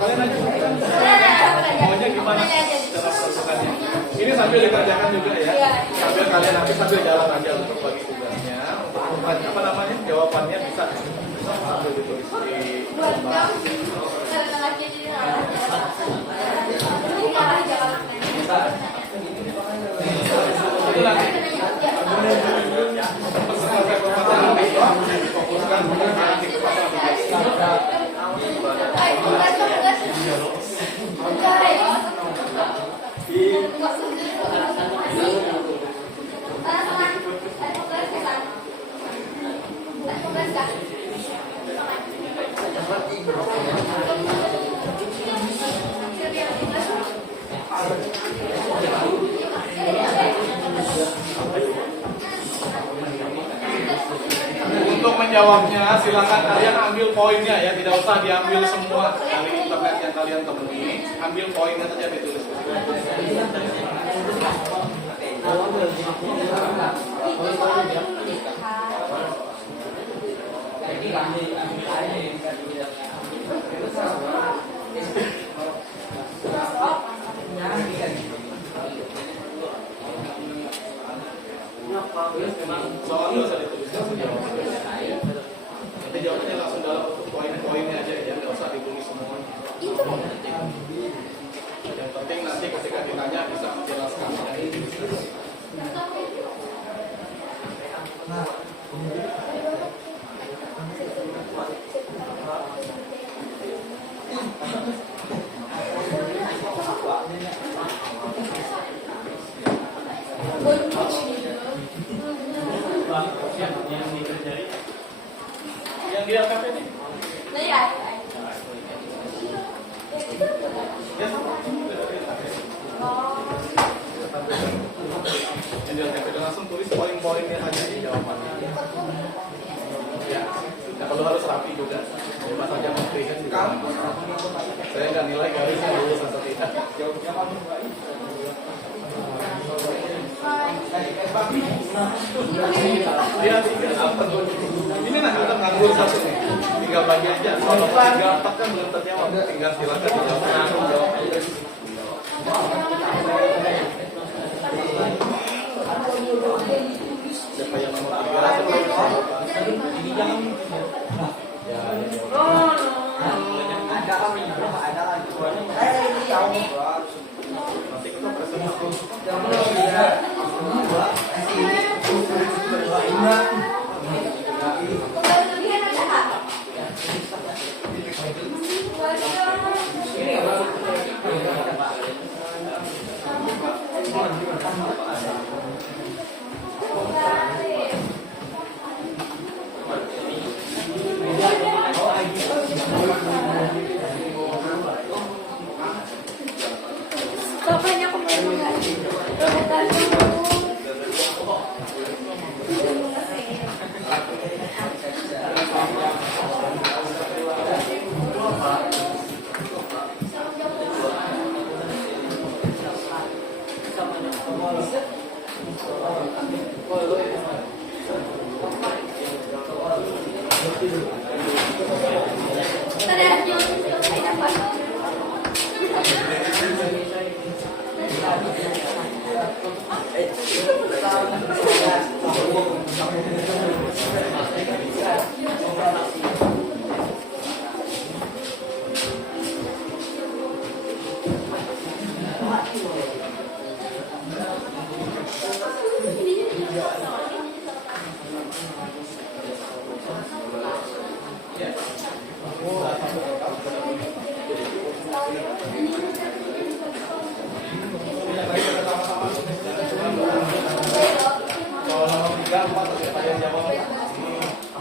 Kalian aja maunya gimana cara peruntukannya? Ini sambil dikerjakan juga ya, sambil kalian nanti sambil jalan aja untuk bagi tugasnya. Untuk apa namanya jawabannya bisa sambil ditulis di lembar. Itu nanti fokuskan nanti kepada Untuk menjawabnya, silakan kalian ambil poinnya ya, tidak usah diambil semua dari internet yang kalian temui. Ambil poinnya saja ditulis. Soalnya usah dituliskan jawabannya. Nanti jawabannya langsung dalam bentuk poin-poinnya aja ya, nggak usah ditulis semua. Yang penting nanti ketika ditanya bisa menjelaskan. Yang di LKP ini? Ya, yang di LKP langsung tulis poin-poinnya aja di jawabannya. Ya, nah, kalau harus rapi juga. Bebas aja memfreehand juga. Saya nggak nilai garisnya lulus atau tidak. Iya, ini nah kita nganggur satu nih, tinggal bagi aja. Kalau tinggal kan belum terjawab, tinggal silakan dijawab. Siapa yang nomor 3? Nanti kita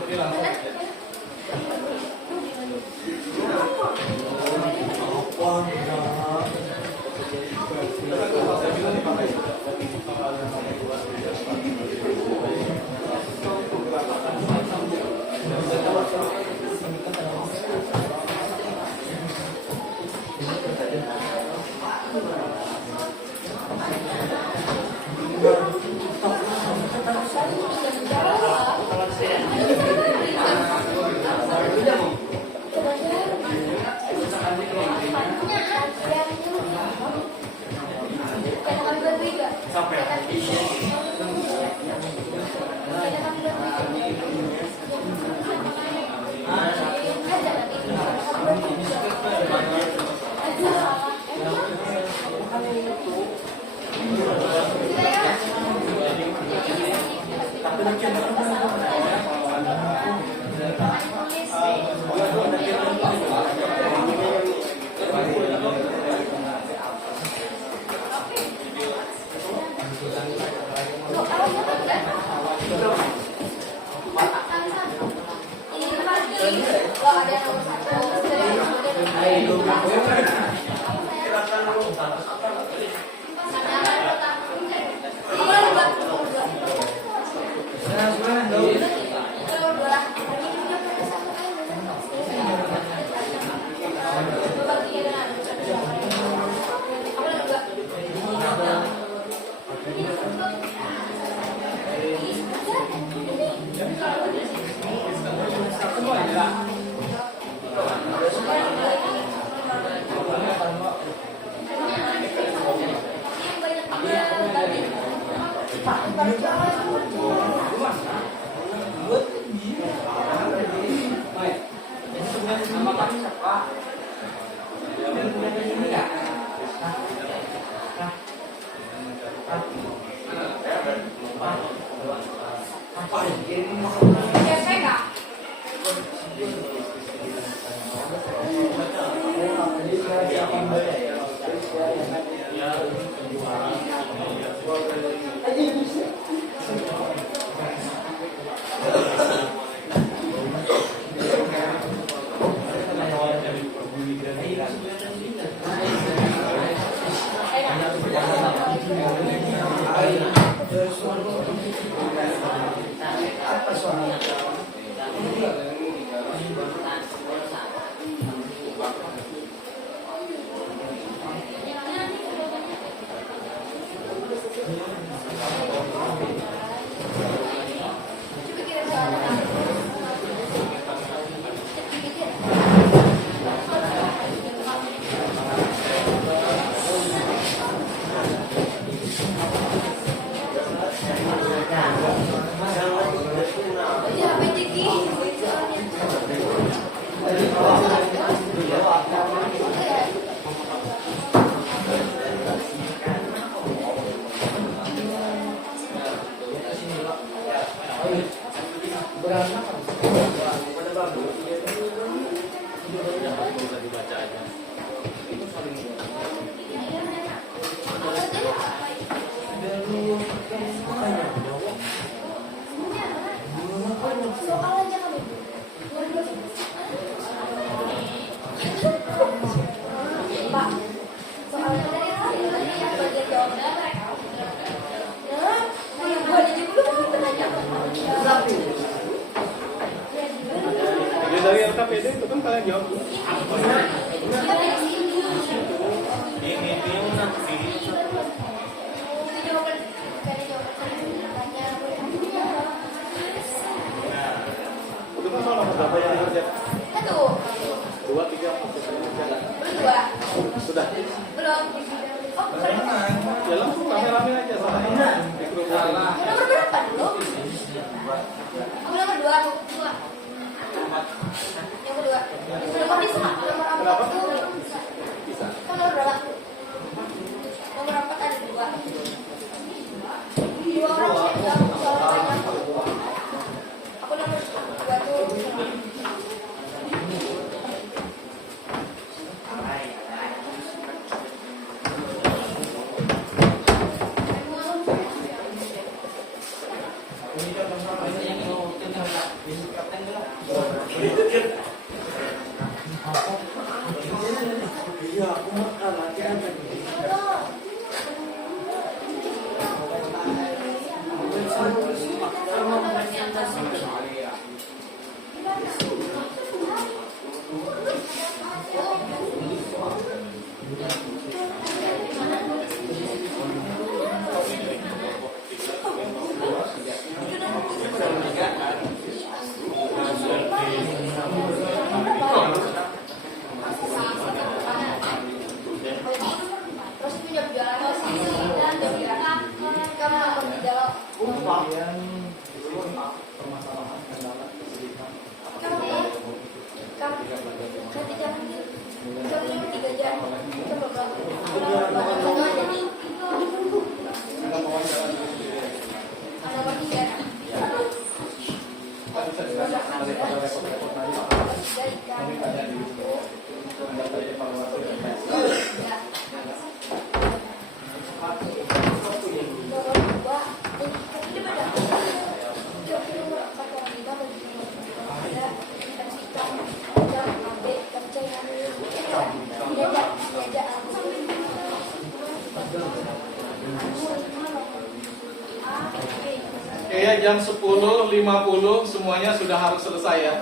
Jadi langsung Dari RKPD itu kan kalian jawab. Itu kan soal nomor berapa yang dikerjakan? 2, 3, 4, 5, 6. Sudah. Belum. Oh, belum. Ya langsung rame-rame aja soalnya. Nomor berapa dulu? Aku nomor 2. Yang kedua. Nomor bisa. Nomor 4 itu bisa. Nomor berapa? Nomor 4 ada 2. 2 orang aku nomor 2 tuh. Oke ya, jam 10.50 semuanya sudah harus selesai ya.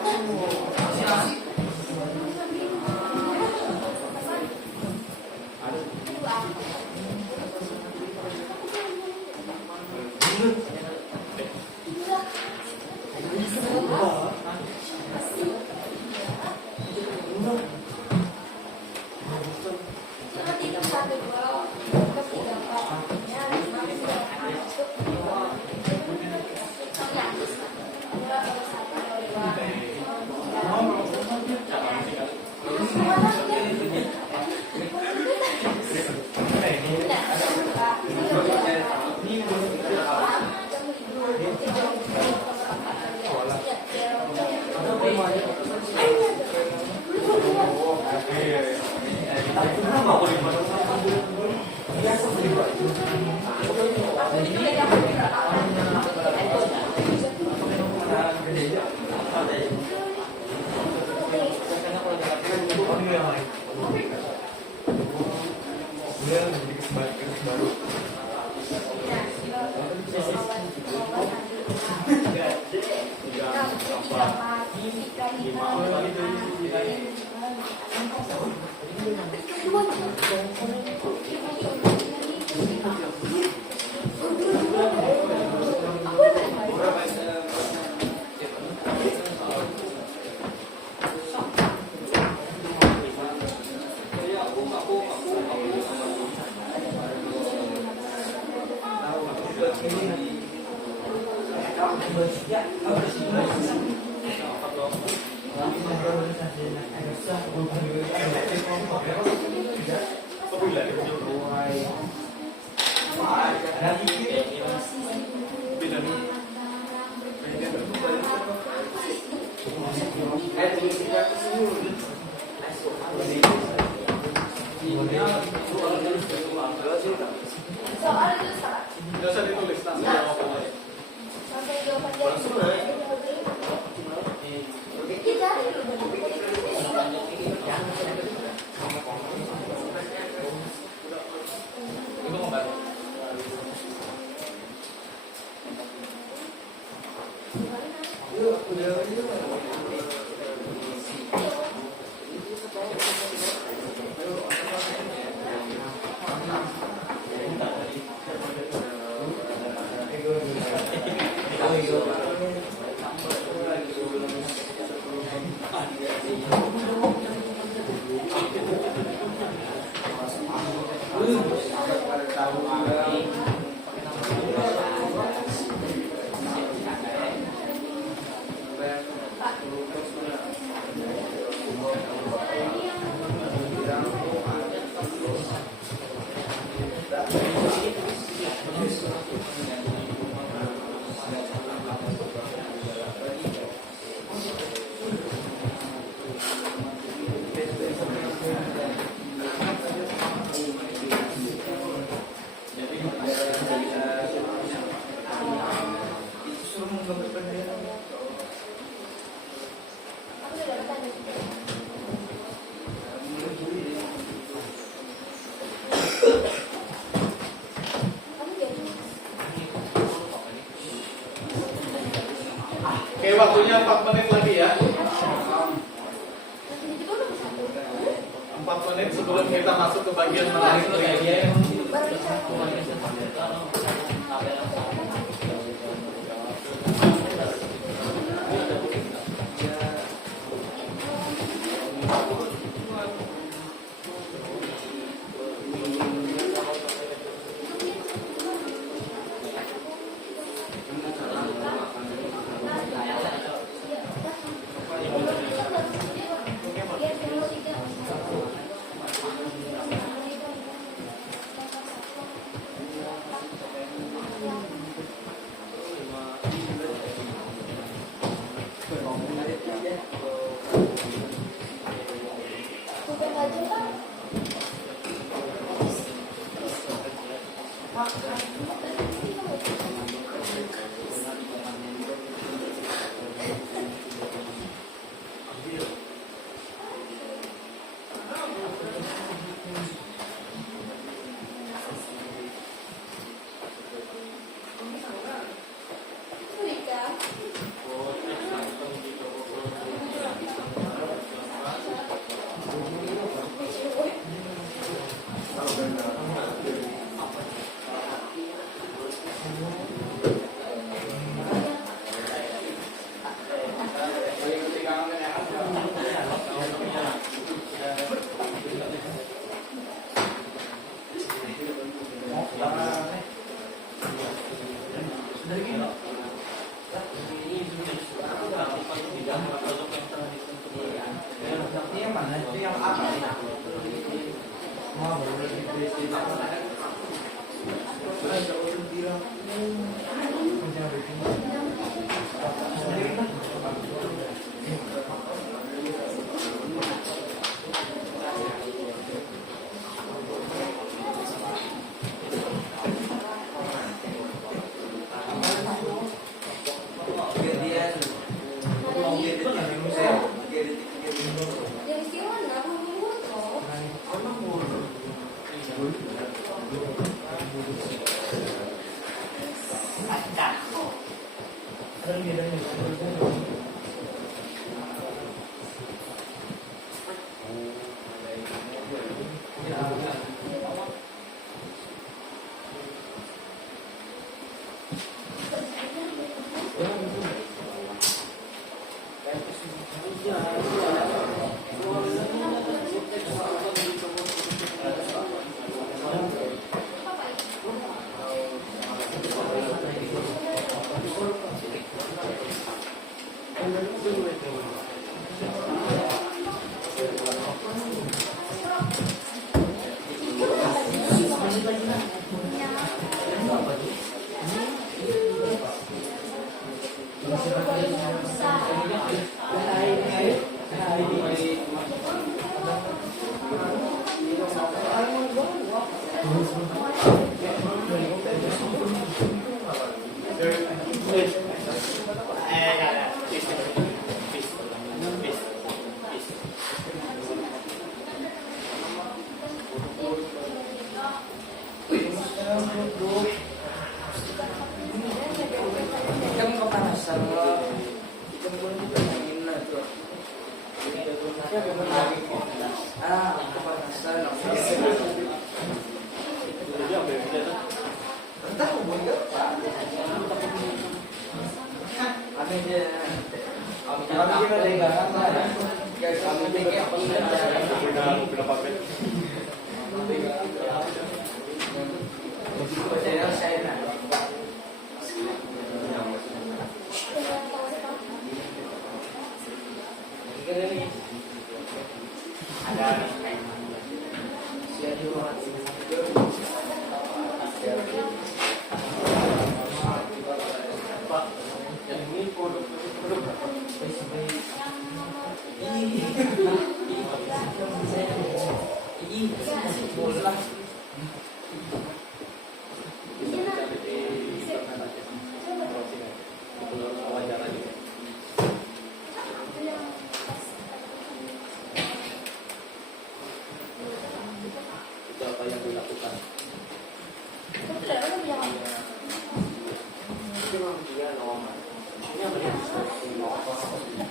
Nggak usah ditulis, langsung jawab aja. Itu mau bantu. Oke, waktunya 4 menit lagi ya. 4 menit sebelum kita masuk ke bagian menarik lagi. Super aja kan.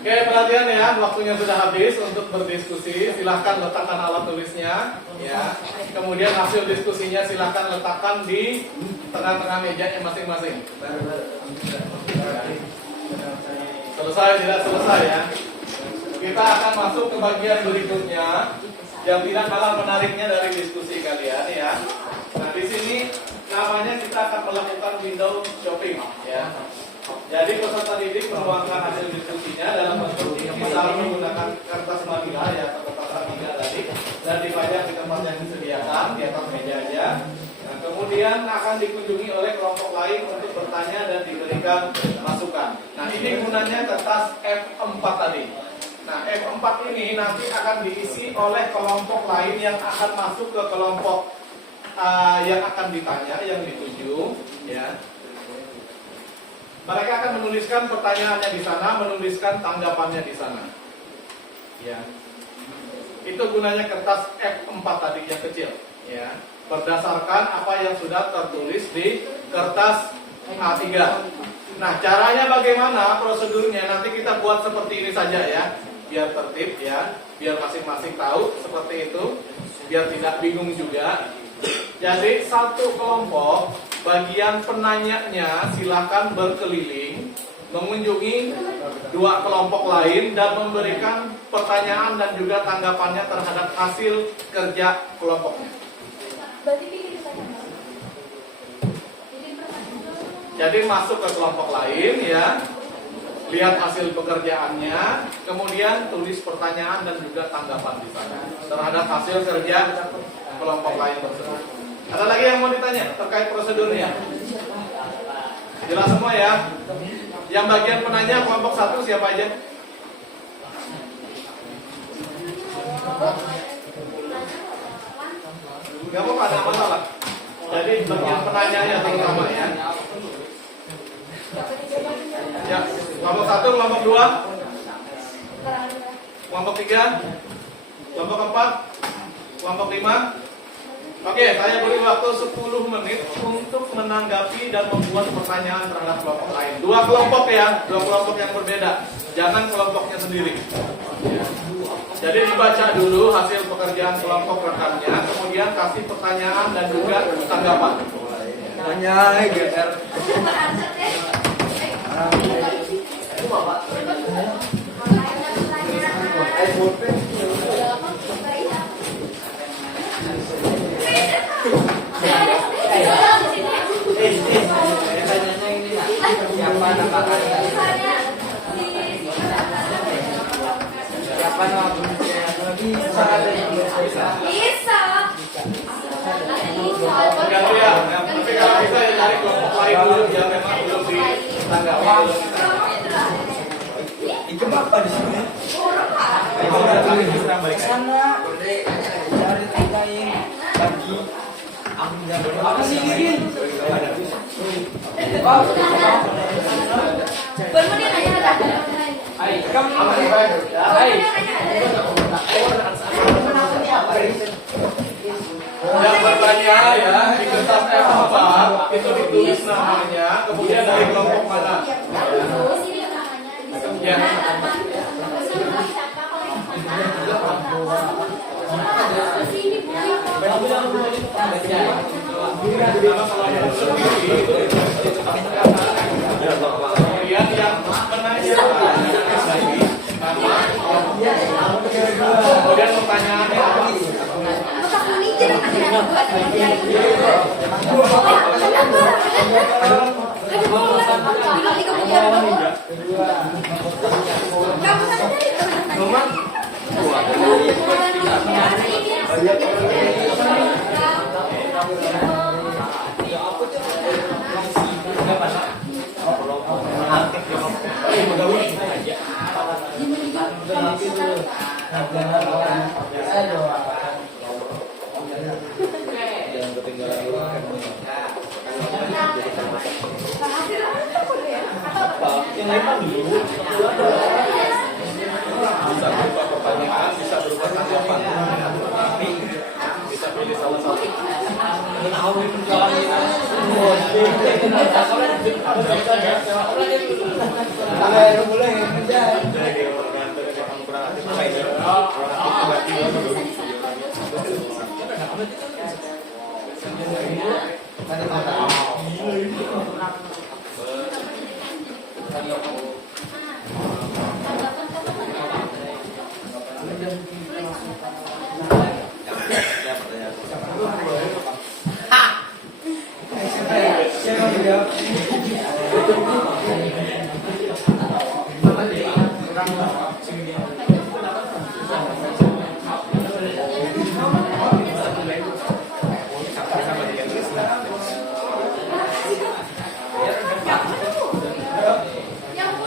Oke, perhatian ya, waktunya sudah habis untuk berdiskusi. Silahkan letakkan alat tulisnya, ya. Kemudian hasil diskusinya silahkan letakkan di tengah-tengah mejanya masing-masing. Selesai tidak selesai ya? Kita akan masuk ke bagian berikutnya yang tidak kalah menariknya dari diskusi kalian ya. Nah di sini namanya kita akan melakukan window shopping ya. Jadi peserta didik menuangkan hasil diskusinya dalam bentuk misal menggunakan kertas manila ya atau kertas manila tadi dan dipajang di tempat yang disediakan di atas meja aja. Nah, kemudian akan dikunjungi oleh kelompok lain untuk bertanya dan diberikan masukan. Nah ini gunanya kertas F4 tadi. Nah, F4 ini nanti akan diisi oleh kelompok lain yang akan masuk ke kelompok yang akan ditanya, yang dituju, ya. Mereka akan menuliskan pertanyaannya di sana, menuliskan tanggapannya di sana. Ya. Itu gunanya kertas F4 tadi yang kecil, ya. Berdasarkan apa yang sudah tertulis di kertas A3. Nah, caranya bagaimana prosedurnya? Nanti kita buat seperti ini saja ya, biar tertib ya, biar masing-masing tahu seperti itu, biar tidak bingung juga. Jadi satu kelompok, bagian penanyanya silakan berkeliling mengunjungi dua kelompok lain dan memberikan pertanyaan dan juga tanggapannya terhadap hasil kerja kelompoknya. Jadi masuk ke kelompok lain ya, lihat hasil pekerjaannya, kemudian tulis pertanyaan dan juga tanggapan di sana terhadap hasil kerja kelompok lain tersebut. Ada lagi yang mau ditanya terkait prosedurnya? Jelas semua ya? Yang bagian penanya kelompok 1 siapa aja? Gak apa-apa, ada masalah. Jadi bagian penanyanya terutama ya. Ya, kelompok 1, kelompok 2, kelompok 3, kelompok 4, kelompok 5. Oke, saya beri waktu 10 menit untuk menanggapi dan membuat pertanyaan terhadap kelompok lain. Dua kelompok ya, dua kelompok yang berbeda. Jangan kelompoknya sendiri. Jadi dibaca dulu hasil pekerjaan kelompok rekannya, kemudian kasih pertanyaan dan juga tanggapan. Tanya, GR. Siapa nama kalian? Siapa nama bisa ada yang bisa? Bisa. Ganti ya, tapi kalau bisa ya cari kelompok lain dulu yang memang belum ditanggapi. Itu apa di sini? Balik sana, cari tanyain bagi apa sih ini? Bermenit aja. Kamu Yang bertanya ya di kertas F4 itu ditulis namanya, kemudian dari kelompok mana? Ya. Kemudian yang menanya kemudian pertanyaannya apa? Yang lain kan dulu bisa berupa pertanyaan, bisa berupa tanggapan, tapi bisa pilih salah satu. Yang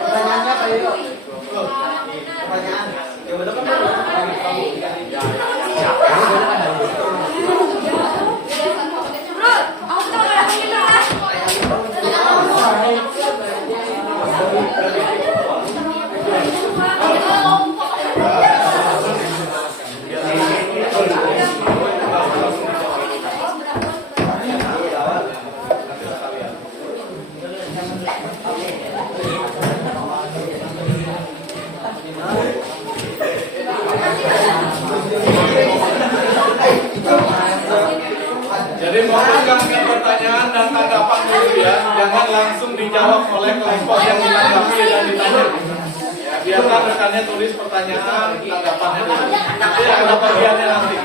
Pertanyaannya apa itu? Pertanyaan. Ya betul kan? Jadi mohon kalian pertanyaan dan tanggapan dulu ya, jangan langsung dijawab oleh kelompok yang ditanggapi dan ditanya. Ya, biarkan rekannya tulis pertanyaan, tanggapannya dulu. Nanti ada bagiannya nanti.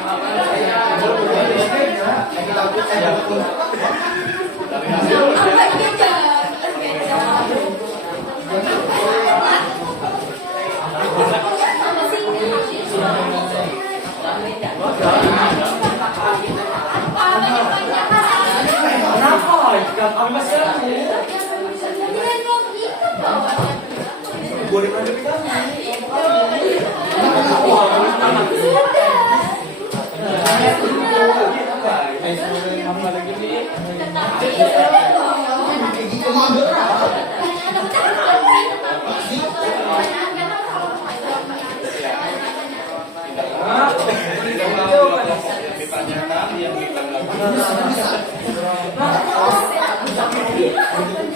Dari hasil yang ditanyakan, yang ditanggapi.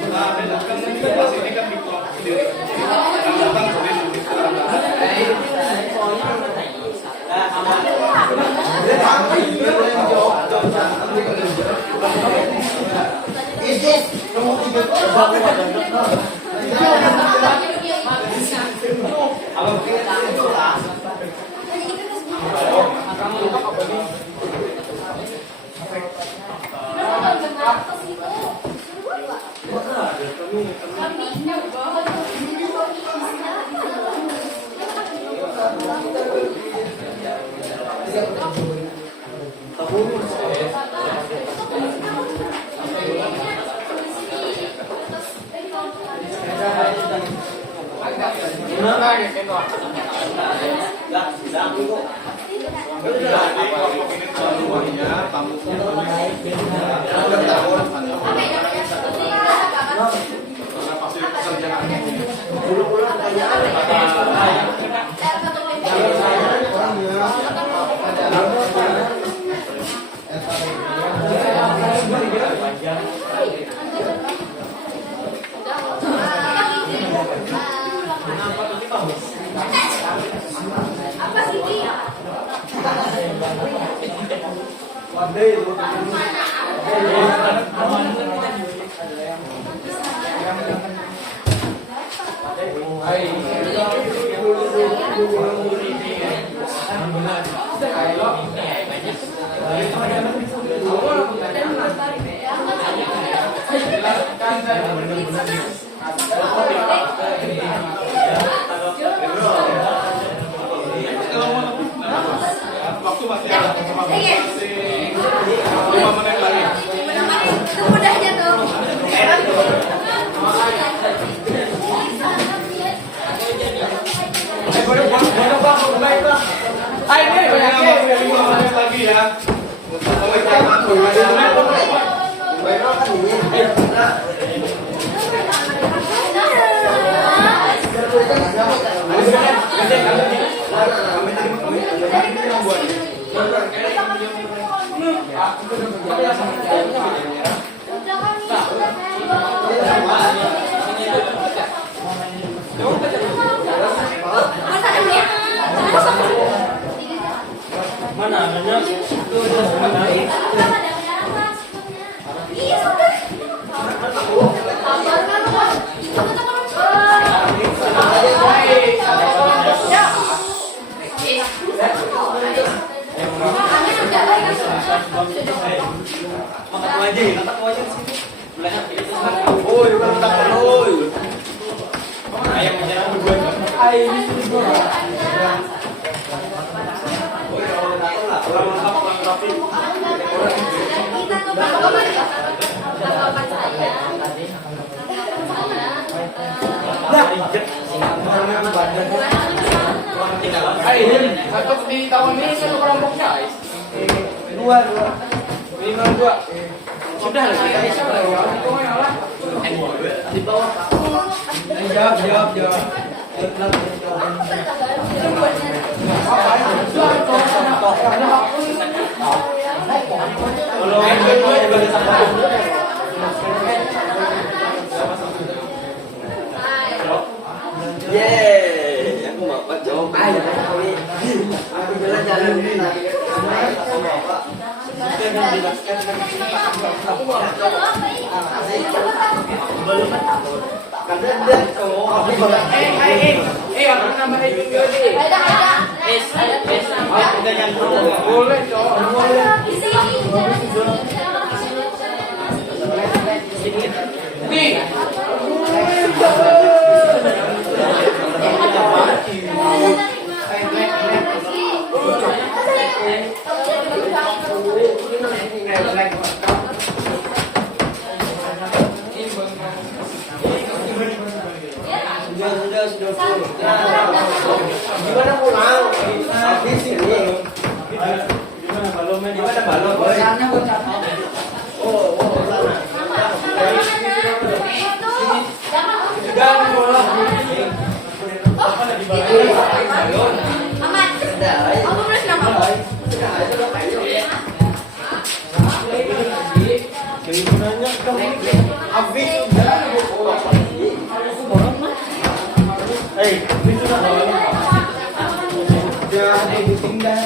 Nah, kan pas ini kan di kelompok sendiri. Yang datang tulis Jadi kelompok ini semuanya tamunya karena pasti pekerjaan apa sih dia? waktu masih ada, masih 5 menit lagi. Udah aja tuh. Masih 5 menit lagi ya. Untuk mengerjakan Iya sudah. Atau di tahun ini satu kelompoknya. Dua. Minimal 2. Sudah lah kita bisa di bawah. Jawab. Yeay, aku mau jawab aja. Aku jalan-jalan sama Bapak. Apa namanya juga deh? Boleh nih. Gimana pulang? Habis ini. Gimana balonnya? Gimana balon? Oh, sana. Dan bola. Aman. Kamu beres nama? Keinginannya kamu habis udah. Itu dah balon. Udah ditinggal.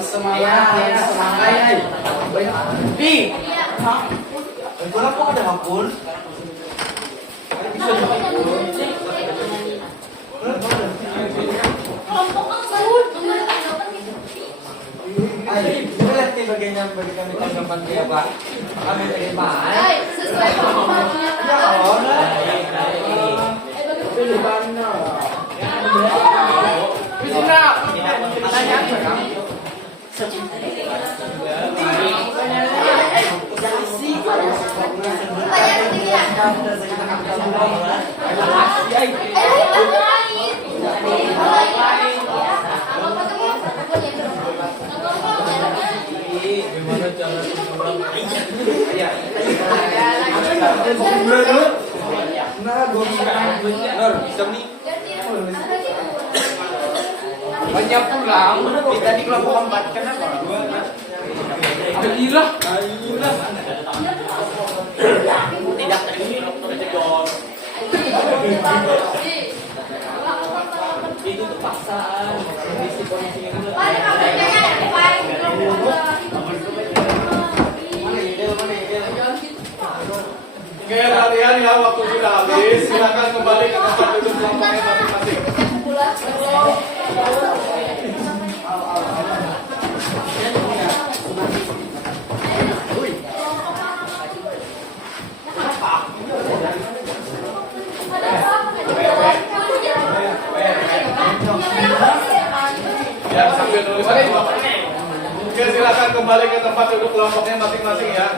Semangat. Bi. Kenapa ada hakul? Berarti bagiannya bagi kami tanggapan dia Pak. Kami terima. Sesuai kemampuannya. Pilih mana? Bisa. Tanya apa? Banyak pulang, kita di kelompok 4 kenapa? Alhamdulillah. Tidak terima dokter itu terpaksaan kondisi Oke, kalian ya waktu sudah habis, silakan kembali ke tempat duduk kelompoknya masing-masing. Ya, sambil nulis. Oke, silakan kembali ke tempat duduk kelompoknya masing-masing ya.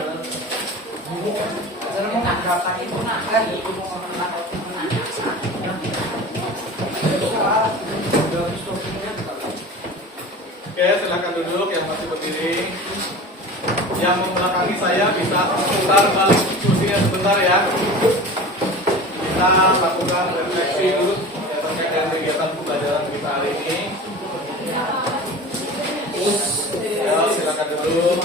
Oke, silakan duduk yang masih berdiri. Yang membelakangi saya bisa putar balik kursinya sebentar ya. Kita lakukan refleksi dulu ya, terkait dengan kegiatan pembelajaran kita hari ini. Ya, silakan duduk.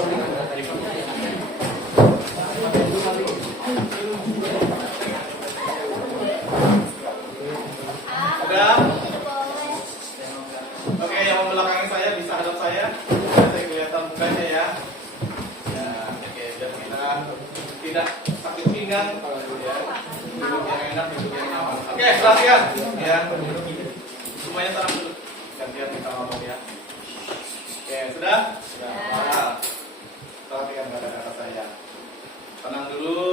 tidak sakit pinggang, ya, duduk yang enak, duduk yang nyaman. Oke, perhatian, ya. Semuanya tenang dulu. Gantian kita ngomong ya. Oke, sudah? Sudah. Nah, perhatikan kata-kata saya. Tenang dulu.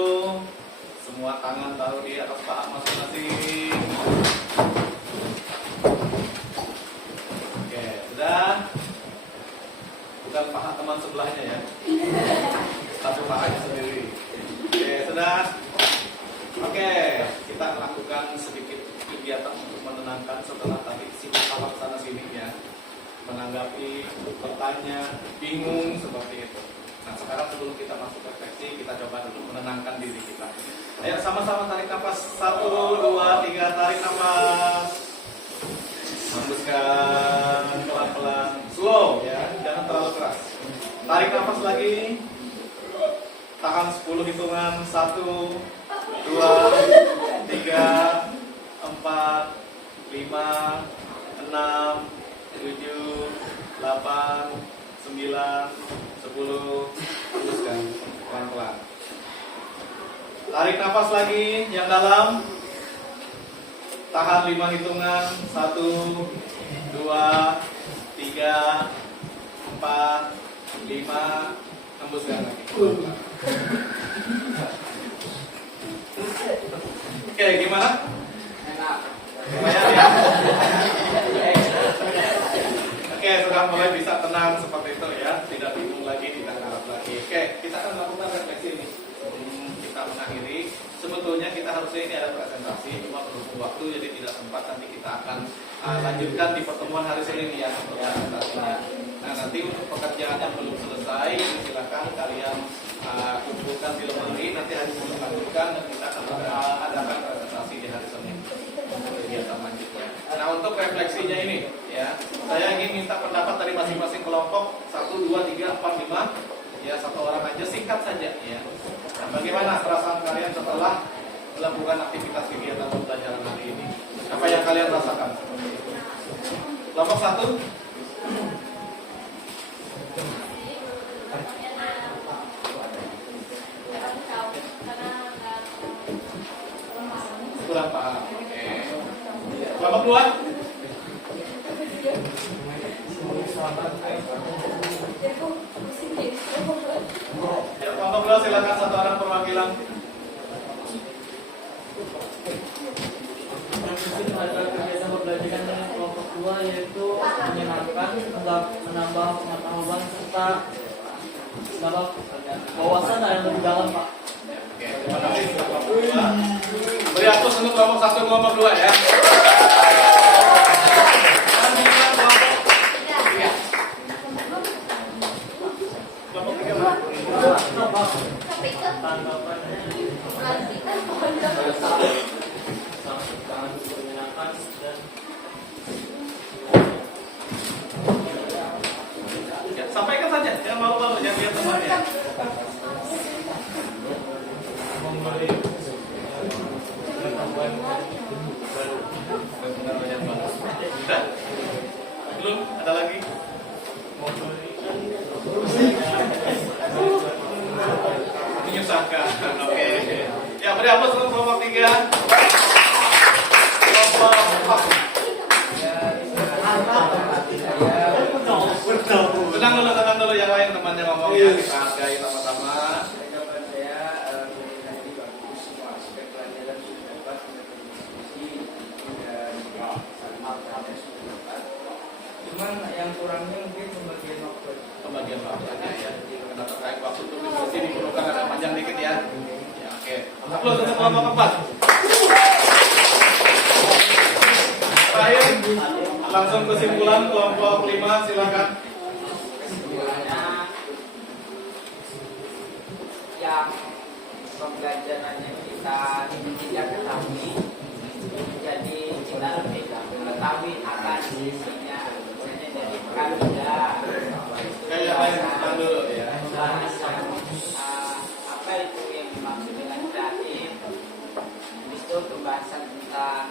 Semua tangan taruh di atas paha masing-masing. Oke, sudah. Bukan paha teman sebelahnya ya. Satu pahanya sendiri. Oke, sudah. Oke, kita lakukan sedikit kegiatan untuk menenangkan setelah tadi sibuk sana sini ya. Menanggapi, bertanya, bingung seperti itu. Nah, sekarang sebelum kita masuk refleksi, kita coba dulu menenangkan diri kita. Ayo sama-sama tarik nafas. 1, 2, 3, tarik nafas. Hembuskan pelan-pelan, slow ya, jangan terlalu keras. Tarik nafas lagi. Tahan 10 hitungan. 1, 2, 3, 4, 5, 6, 7, 8, 9, 10. Hembuskan pelan-pelan. Tarik nafas lagi yang dalam. Tahan 5 hitungan. 1, 2, 3, 4, 5. Hembuskan lagi. Oke, gimana? Lumayan ya? Oke, sudah mulai bisa tenang seperti itu ya. Tidak bingung lagi, tidak ngarap lagi. Oke, kita akan melakukan refleksi ini. Sebelum kita mengakhiri, sebetulnya kita harusnya ini ada presentasi, cuma berhubung waktu jadi tidak sempat. Nanti kita akan lanjutkan di pertemuan hari Senin ya untuk presentasinya. Nah, nanti untuk pekerjaan yang belum selesai, silakan kalian kumpulkan di lemari. Nanti hari Senin lanjutkan dan kita akan adakan presentasi di hari Senin. Kegiatan lanjutnya. Nah, untuk refleksinya ini ya, saya ingin minta pendapat dari masing-masing kelompok. 1, 2, 3, 4, 5. Ya, satu orang aja, singkat saja ya. Nah, bagaimana perasaan kalian setelah melakukan aktivitas kegiatan pembelajaran hari ini? Apa yang kalian rasakan? Kelompok 1. Kurang paham. Oke. Kelompok 2. Ya, kelompok 2 silakan satu orang perwakilan. Ada kegiatan pembelajaran dengan kelompok 2 yaitu menyenangkan, menambah pengetahuan serta menambah wawasan yang lebih dalam, Pak. Oke, terima kasih kelompok 2. Beri aplaus untuk kelompok 1 dan kelompok 2 ya. Kelompok 3 Pak. Ya, sampaikan saja, jangan malu-malu, jangan lihat temannya. Memberi pengetahuan baru, pengetahuan yang baru. Sudah? Belum? Ada lagi? Menyusahkan. Oke. Ya, beri aplaus untuk kelompok 3. Kelompok 4. Tenang dulu yang lain temannya ngomong ya, kita hargai sama-sama. Jawaban saya tadi bagus, semua aspek pelajaran sudah dapat, sudah berdiskusi dan hal-hal yang sudah dapat. Cuman yang kurangnya mungkin pembagian waktu. Pembagian waktunya ya. Karena terkait waktu untuk diskusi diperlukan agak panjang dikit ya. Ya, oke. Aplaus untuk kelompok 4. Terakhir, langsung kesimpulan kelompok 5, silakan. Kesimpulannya yang pembelajaran yang kita tidak ketahui, jadi kita lebih mengetahui akan isinya. Jadi kan tidak Kayak lain tenang dulu ya. apa itu yang dimaksud dengan kreatif. Habis itu pembahasan tentang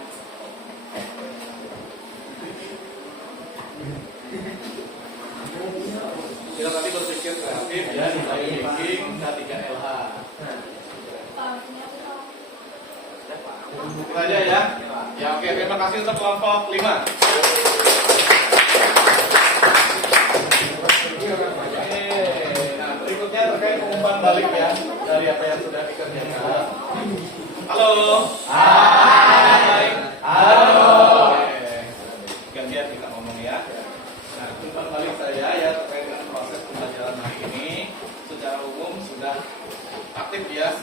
Kita tadi berpikir kreatif ya, design thinking, 3LH. Itu aja ya. Ya oke, terima kasih untuk kelompok 5. Nah, berikutnya terkait umpan balik ya dari apa yang sudah dikerjakan. Halo. Hai. Halo. Gantian kita ngomong ya. Nah, umpan balik saya ya terkait dengan proses pembelajaran hari ini secara umum sudah aktif ya.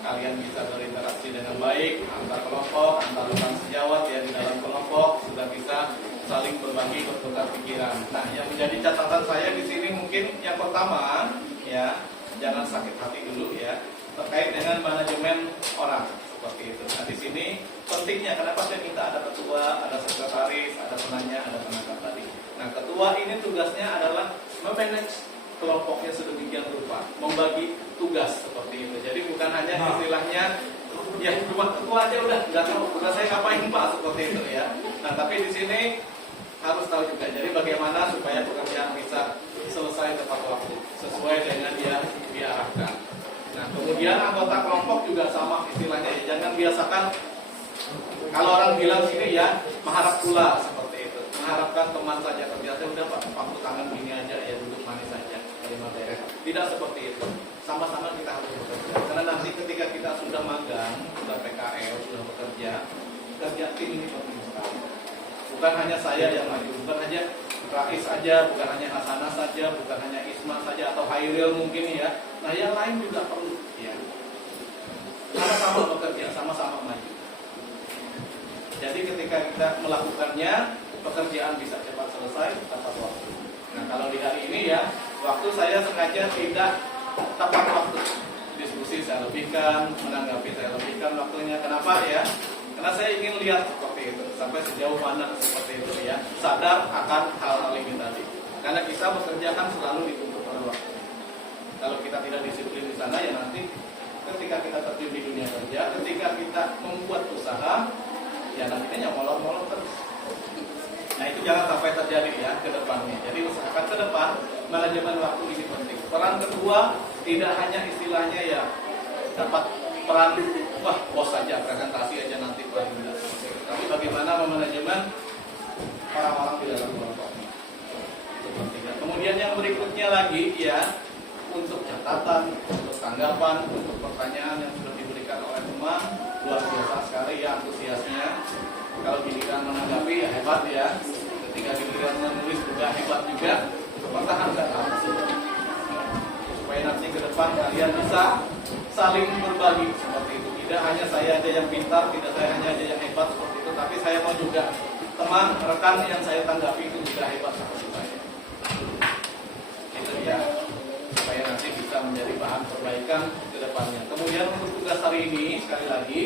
Kalian bisa berinteraksi dengan baik antar kelompok, antar rekan sejawat ya di dalam kelompok, sudah bisa saling berbagi bertukar pikiran. Nah, yang menjadi catatan saya di sini mungkin yang pertama ya, jangan sakit hati dulu ya terkait dengan manajemen orang seperti itu. Nah, di sini pentingnya kenapa saya minta ada ketua, ada sekretaris, ada penanya, ada tenaga tadi. Nah, ketua ini tugasnya adalah memanage kelompoknya sedemikian rupa, membagi tugas seperti itu. Jadi bukan hanya istilahnya ya cuma ketua aja udah nggak tahu tugas saya ngapain Pak seperti itu ya. Nah, tapi di sini harus tahu juga. Jadi bagaimana supaya pekerjaan bisa selesai tepat waktu sesuai dengan yang diarahkan. Nah, kemudian anggota kelompok juga sama istilahnya ya. Jangan biasakan kalau orang bilang sini ya mengharap pula seperti itu. Mengharapkan teman saja kerja saya udah Pak, waktu tangan gini aja ya duduk manis saja. Tidak seperti itu. Sama-sama kita harus bekerja. Karena nanti ketika kita sudah magang, sudah PKL, sudah bekerja, kerja tim ini penting sekali. Bukan hanya saya yang maju, bukan hanya Rais saja, bukan hanya Hasanah saja, bukan hanya Isma saja atau Hairil mungkin ya. Nah, yang lain juga perlu ya. Sama-sama bekerja, sama-sama maju. Jadi ketika kita melakukannya, pekerjaan bisa cepat selesai tepat waktu. Nah, kalau di hari ini ya, waktu saya sengaja tidak tepat waktu. Diskusi saya lebihkan, menanggapi saya lebihkan waktunya. Kenapa ya? Karena saya ingin lihat seperti itu, sampai sejauh mana seperti itu ya. Sadar akan hal-hal ini tadi. Karena kita bekerja kan selalu dituntut oleh waktu. Kalau kita tidak disiplin di sana ya nanti ketika kita terjun di dunia kerja, ketika kita membuat usaha, ya nantinya molor-molor terus. Nah, itu jangan sampai terjadi ya ke depannya. Jadi usahakan ke depan manajemen waktu ini penting. Peran kedua tidak hanya istilahnya ya dapat peran wah bos saja presentasi aja nanti paling tidak. Tapi bagaimana memanajemen orang-orang di dalam kelompok. Itu penting. Kemudian yang berikutnya lagi ya untuk catatan, untuk tanggapan, untuk pertanyaan yang sudah diberikan oleh teman luar biasa sekali ya antusiasnya. Kalau giliran menanggapi ya hebat ya. Ketika giliran menulis juga hebat juga. Pertahankan hal tersebut. Supaya nanti ke depan kalian bisa saling berbagi seperti itu. Tidak hanya saya aja yang pintar, tidak saya hanya aja yang hebat seperti itu, tapi saya mau juga teman, rekan yang saya tanggapi itu juga hebat seperti saya. Itu ya. Supaya nanti bisa menjadi bahan perbaikan ke depannya. Kemudian untuk tugas hari ini sekali lagi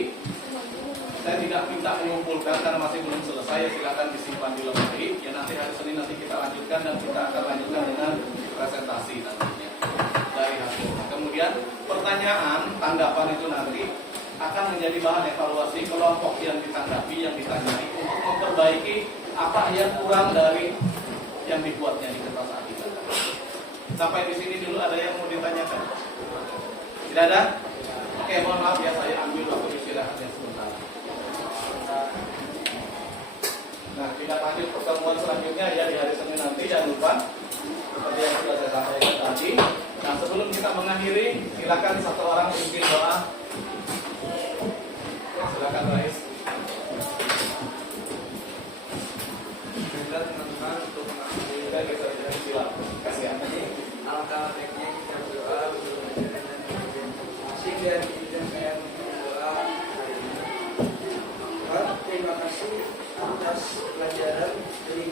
saya tidak minta mengumpulkan karena masih belum selesai, ya silakan disimpan di lemari. Ya nanti hari Senin nanti kita lanjutkan dan kita akan lanjutkan dengan presentasi nantinya dari hasil. Kemudian pertanyaan, tanggapan itu nanti akan menjadi bahan evaluasi kelompok yang ditanggapi, yang ditanyai untuk memperbaiki apa yang kurang dari yang dibuatnya di kertas kita. Sampai di sini dulu ada yang mau ditanyakan? Tidak ada? Oke, mohon maaf ya saya ambil waktu istirahatnya sebentar. Nah, kita lanjut pertemuan selanjutnya ya di hari Senin nanti, jangan lupa seperti yang sudah saya sampaikan tadi. Nah, sebelum kita mengakhiri, silakan satu orang pimpin doa. Silakan Rais. Kita teman-teman untuk mengakhiri Kita silakan. Kasih ya. alangkah baiknya kita berdoa untuk menjalankan dan kemudian sehingga dan saya berdoa hari ini. Terima kasih atas pelajaran dari